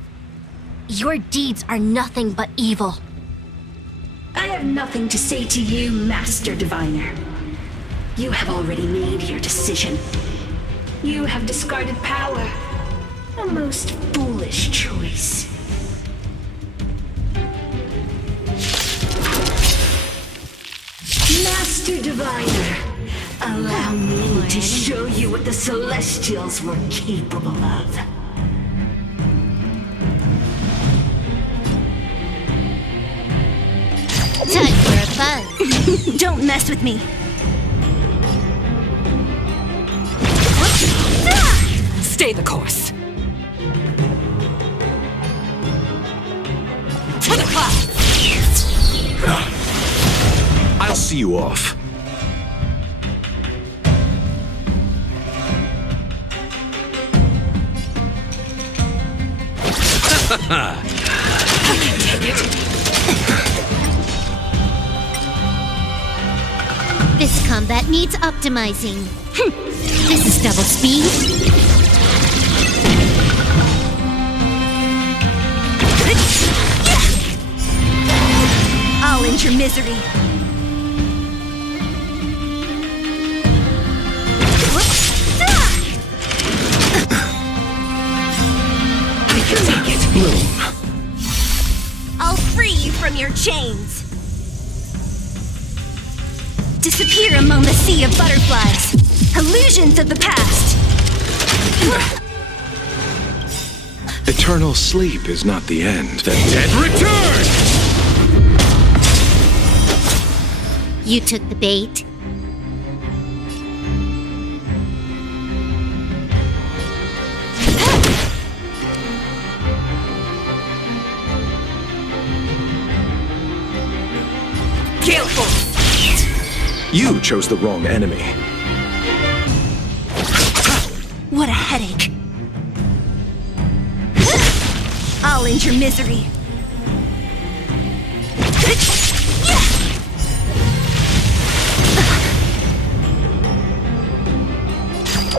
Your deeds are nothing but evil. I have nothing to say to you, Master Diviner. You have already made your decision. You have discarded power. A most foolish choice. Master Diviner, allow me to show you what the Celestials were capable of. Time for a buzz. Don't mess with me. Stay the course. To the clouds. I'll see you off. I can take it. This combat needs optimizing. This is double speed. I'll end your misery. I can take it. Bloom. I'll free you from your chains. Disappear among the sea of butterflies. Illusions of the past. Eternal sleep is not the end. The dead return! You took the bait. Careful. You chose the wrong enemy. What a headache. I'll end your misery.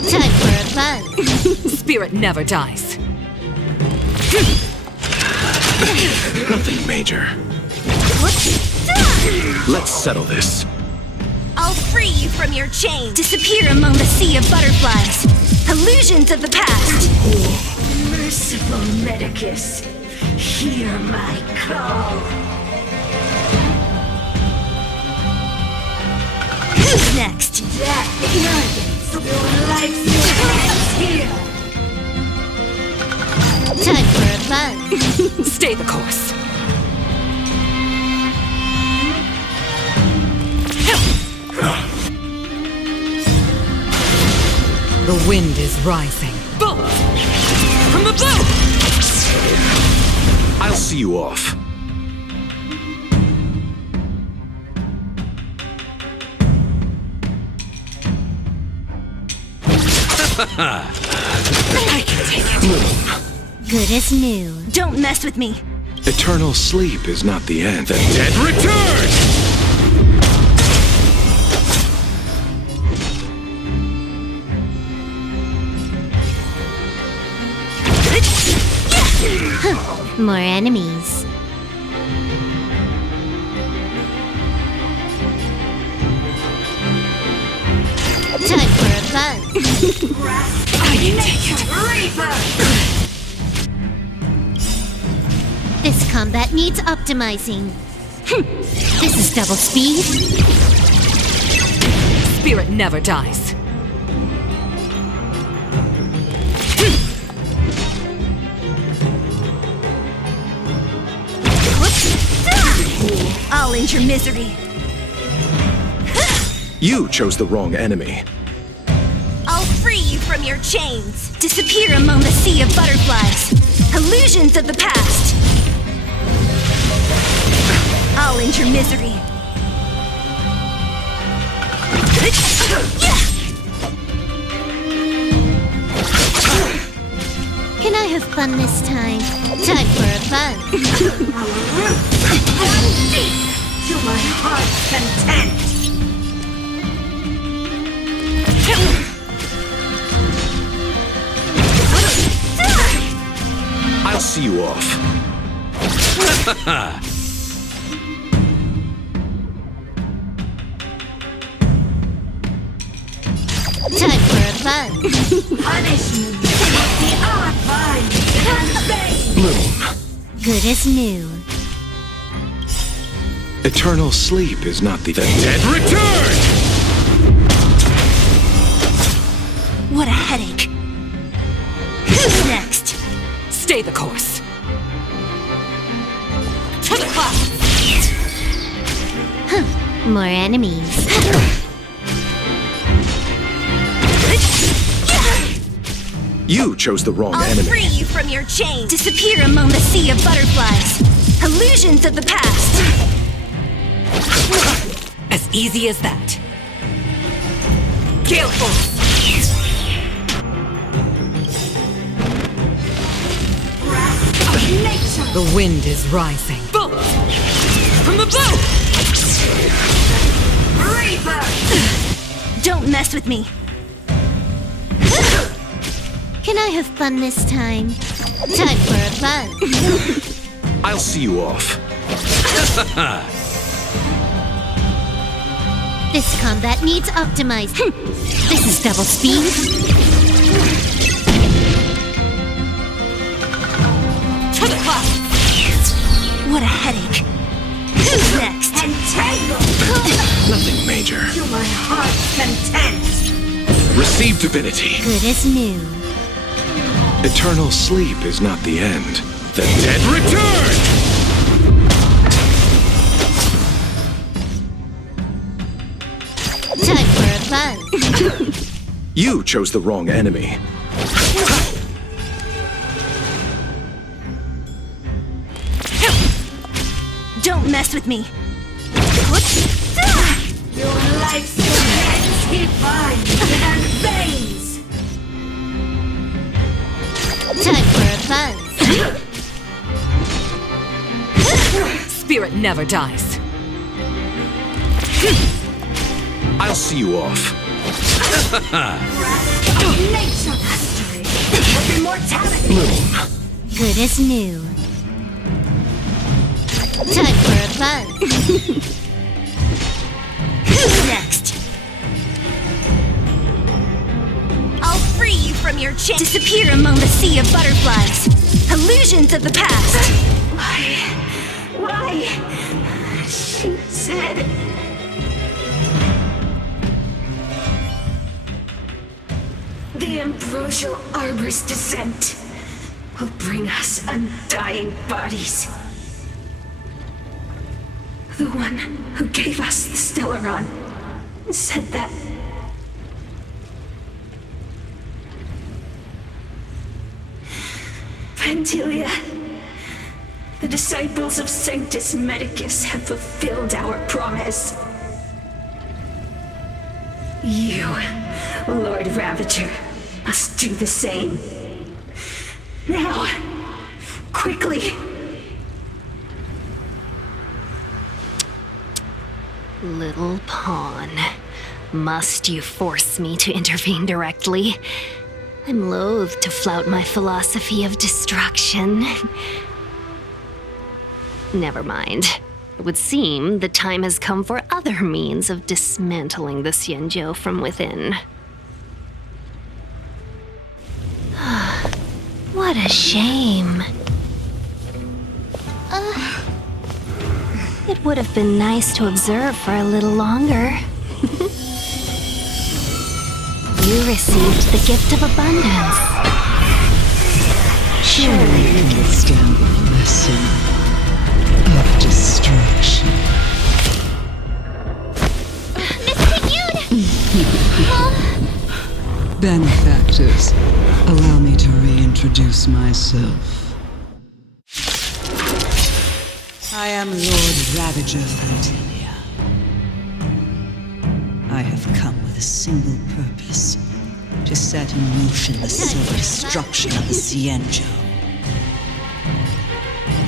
Time for a buzz. Spirit never dies. Nothing major. Let's settle this. I'll free you from your chains. Disappear among the sea of butterflies. Illusions of the past. Merciful Medicus, hear my call. Who's next? That ignorance, your life's here. Time for a buzz. Stay the course. The wind is rising. Bolt! From the bow! I'll see you off. I can take it. Good as new. Don't mess with me. Eternal sleep is not the end. The dead return! More enemies. Time for a buzz. I can take it. This combat needs optimizing. This is double speed. Spirit never dies. I'll end your misery. You chose the wrong enemy. I'll free you from your chains. Disappear among the sea of butterflies. Illusions of the past. I'll end your misery. Can I have fun this time? Time for a buzz. To my heart's content. I'll see you off. Time for a buzz. Punishment. The art vine and bane. Bloom. Good as new. Eternal sleep is not the end. Dead return! What a headache. Who's next? Stay the course. To the clouds. More enemies. You chose the wrong I'll enemy. free you from your chains. Disappear among the sea of butterflies. Illusions of the past. As easy as that. Gale force. The wind is rising. Bolt! From the bow! Don't mess with me. Can I have fun this time? Time for a buzz. I'll see you off. This combat needs optimized. This is double speed. To the clouds. What a headache. Who's next? Entangled. Nothing major. To my heart's content. Receive divinity. Good as new. Eternal sleep is not the end. The dead return! Time for a buzz. You chose the wrong enemy. Don't mess with me. Your life's defense he finds and veins. Time for a buzz. Spirit never dies. I'll see you off. Nature mastery. Of immortality. Bloom. Good as new. Time for a buzz. Who's next? I'll free you from your chains. Disappear among the sea of butterflies. Illusions of the past. Why? She said. The ambrosial arbor's descent will bring us undying bodies. The one who gave us the Stellaron said that. Pantilia, the disciples of Sanctus Medicus have fulfilled our promise. You, Lord Ravager, must do the same. Now, quickly. Little pawn. Must you force me to intervene directly? I'm loath to flout my philosophy of destruction. Never mind. It would seem the time has come for other means of dismantling the Xianzhou from within. What a shame. It would have been nice to observe for a little longer. You received the gift of abundance. Surely you can withstand the blessing of destruction. Benefactors, allow me to reintroduce myself. I am Lord Ravager Fantilia. I have come with a single purpose, to set in motion the self-destruction of the Xianzhou.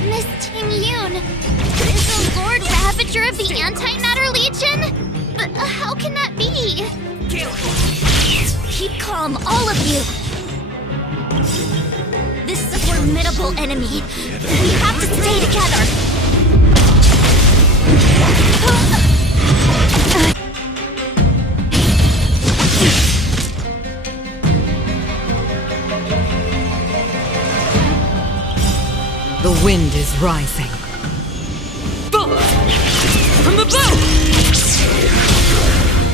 Miss Ting Yun, is the Lord Ravager of the Antimatter Legion? But how can that be? Keep calm, all of you! This is a formidable enemy. We have to stay together! The wind is rising. Bolt! From the bow!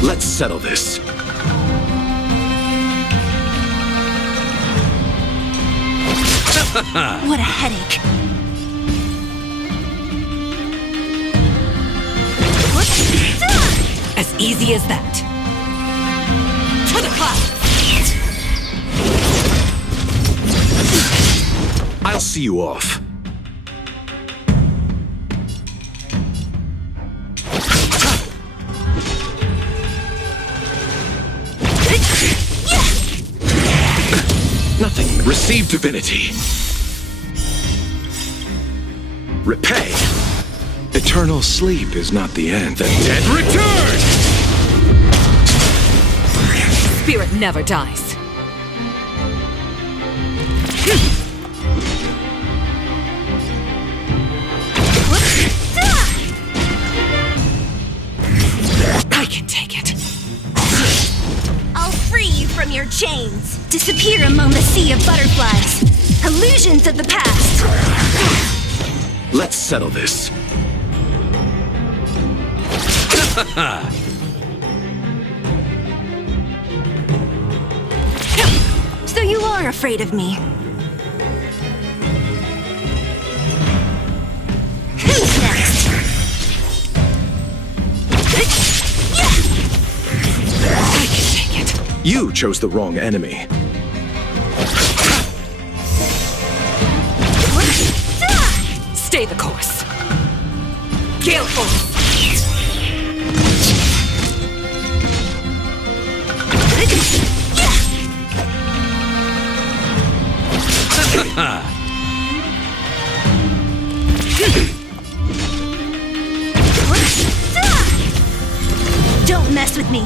Let's settle this. What a headache. As easy as that. To the clouds! I'll see you off. Nothing. Receive divinity. Repay. Eternal sleep is not the end. The dead return! Spirit never dies. I can take it. I'll free you from your chains. Disappear among the sea of butterflies. Illusions of the past. Let's settle this. So you are afraid of me. Who's next? I can take it. You chose the wrong enemy. Stay the course. Gale Force! Don't mess with me.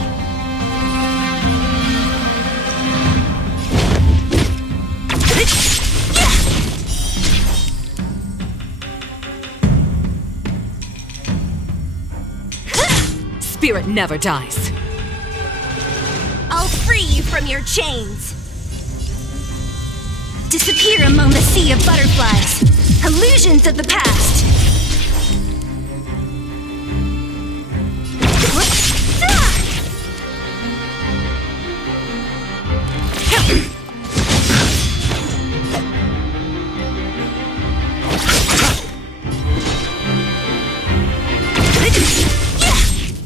Spirit never dies. I'll free you from your chains. Disappear among the sea of butterflies. Illusions of the past.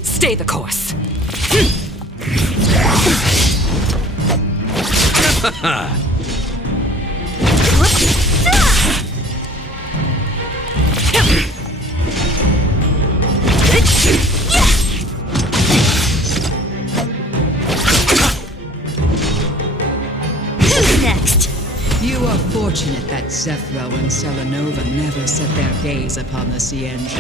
Stay the course. Zephyro and Selenova never set their gaze upon the Xianzhou.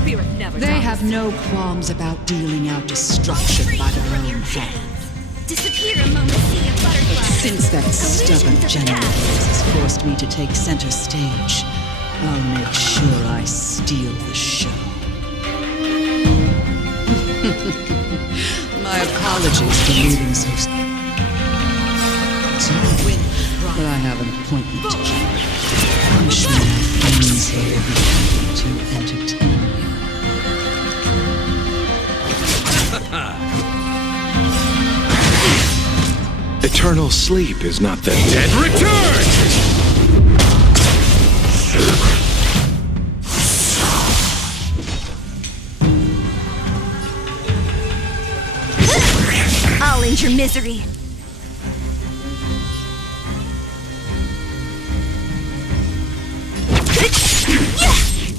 Spirit never They dies. have no qualms about dealing out destruction by their own hands. Disappear among the sea of butterflies. Since that stubborn general has forced me to take center stage, I'll make sure I steal the show. My apologies for leaving so win, but I have an appointment to keep. I'm sure my friends here will be happy to entertain you. Eternal sleep is not the dead return! I'll end your misery.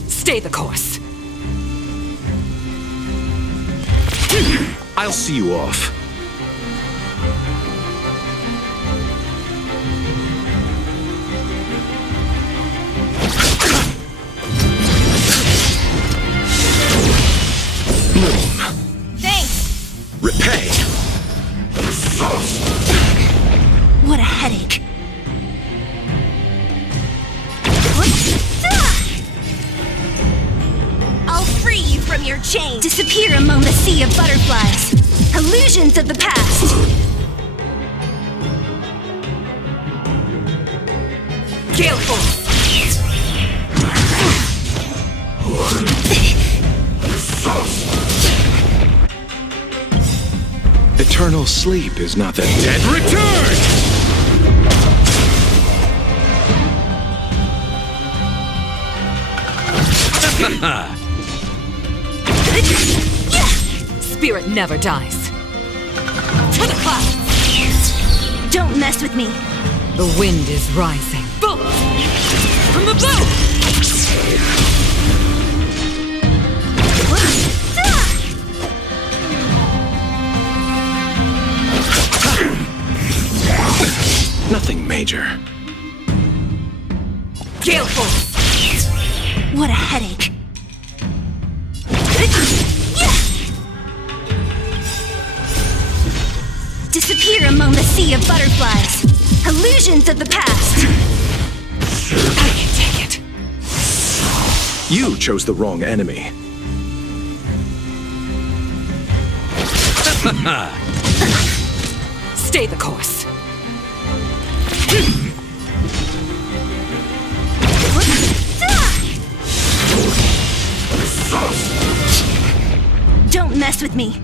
Stay the course. I'll see you off. Thanks. Repay. What a headache. I'll free you from your chains. Disappear among the sea of butterflies. Illusions of the past. Gale force. Eternal sleep is not the dead return! Spirit never dies. To the clouds. Don't mess with me. The wind is rising. Boom! From the bow! Nothing major. Gale force. What a headache. Disappear among the sea of butterflies. Illusions of the past. I can take it. You chose the wrong enemy. Stay the course. Don't mess with me.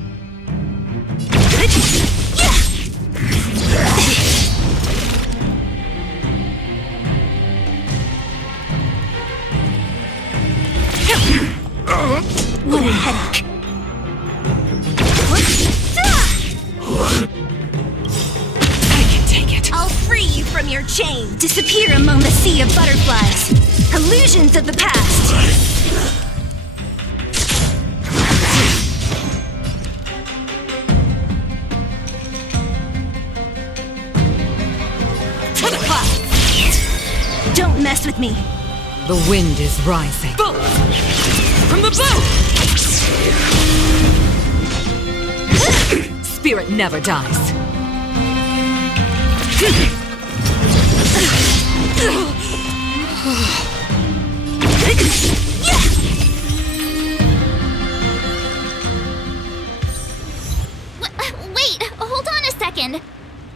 What a headache. I can take it. I'll free you from your chains. Disappear among the sea of butterflies. Illusions of the past. To the clouds. Don't mess with me. The wind is rising. Boom! From the bow! Spirit never dies. Wait, hold on a second.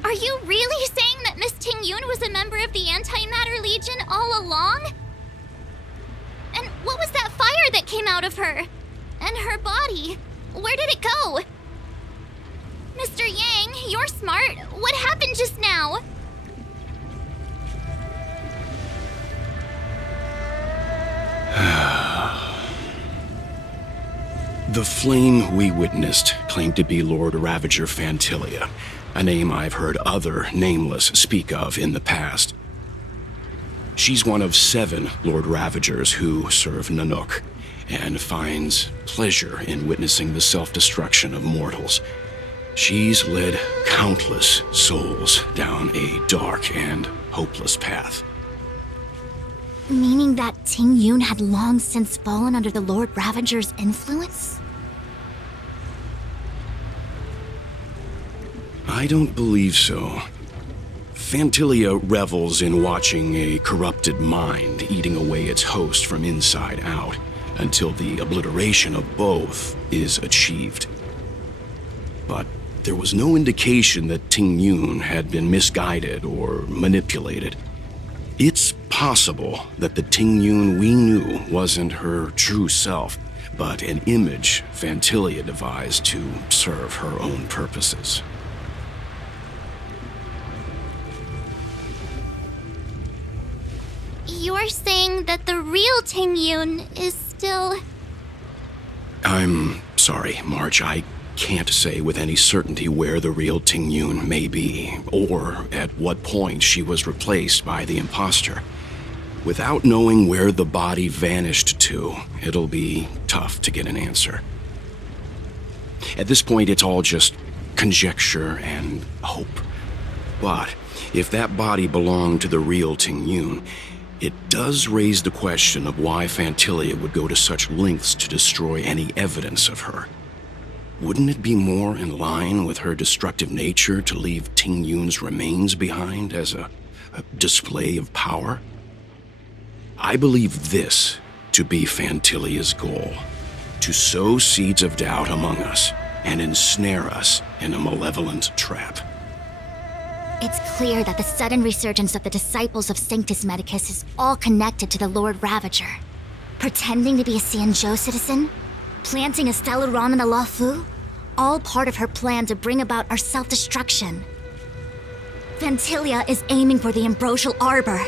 Are you really saying that Miss Ting Yun was a member of the Antimatter Legion all along? And what was that fire that came out of her? And her body? Where did it go? Mr. Yang, you're smart. What happened just now? The flame we witnessed claimed to be Lord Ravager Fantilia, a name I've heard other nameless speak of in the past. She's one of 7 Lord Ravagers who serve Nanook, and finds pleasure in witnessing the self-destruction of mortals. She's led countless souls down a dark and hopeless path. Meaning that Ting Yun had long since fallen under the Lord Ravager's influence? I don't believe so. Phantilia revels in watching a corrupted mind eating away its host from inside out until the obliteration of both is achieved. But there was no indication that Ting Yun had been misguided or manipulated. It's possible that the Ting Yun we knew wasn't her true self, but an image Phantilia devised to serve her own purposes. You're saying that the real Ting Yun is still... I'm sorry, March. I can't say with any certainty where the real Ting Yun may be, or at what point she was replaced by the imposter. Without knowing where the body vanished to, it'll be tough to get an answer. At this point, it's all just conjecture and hope. But if that body belonged to the real Ting Yun, it does raise the question of why Phantilia would go to such lengths to destroy any evidence of her. Wouldn't it be more in line with her destructive nature to leave Ting Yun's remains behind as a display of power? I believe this to be Phantilia's goal, to sow seeds of doubt among us and ensnare us in a malevolent trap. It's clear that the sudden resurgence of the disciples of Sanctus Medicus is all connected to the Lord Ravager. Pretending to be a Xianzhou citizen? Planting a Stellaron in the Luofu? All part of her plan to bring about our self-destruction. Phantilia is aiming for the Ambrosial Arbor.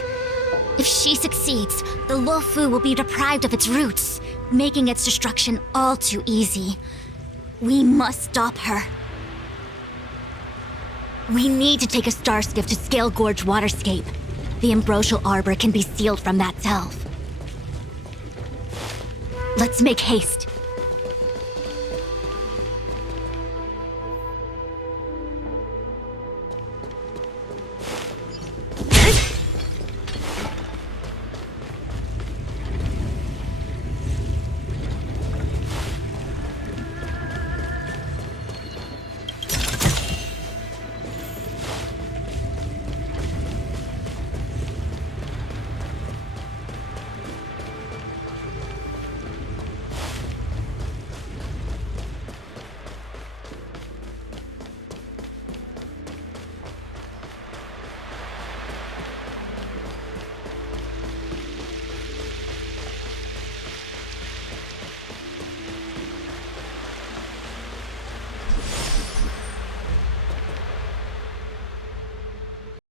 If she succeeds, the Luofu will be deprived of its roots, making its destruction all too easy. We must stop her. We need to take a star skiff to Scale Gorge Waterscape. The Ambrosial Arbor can be sealed from that delve. Let's make haste.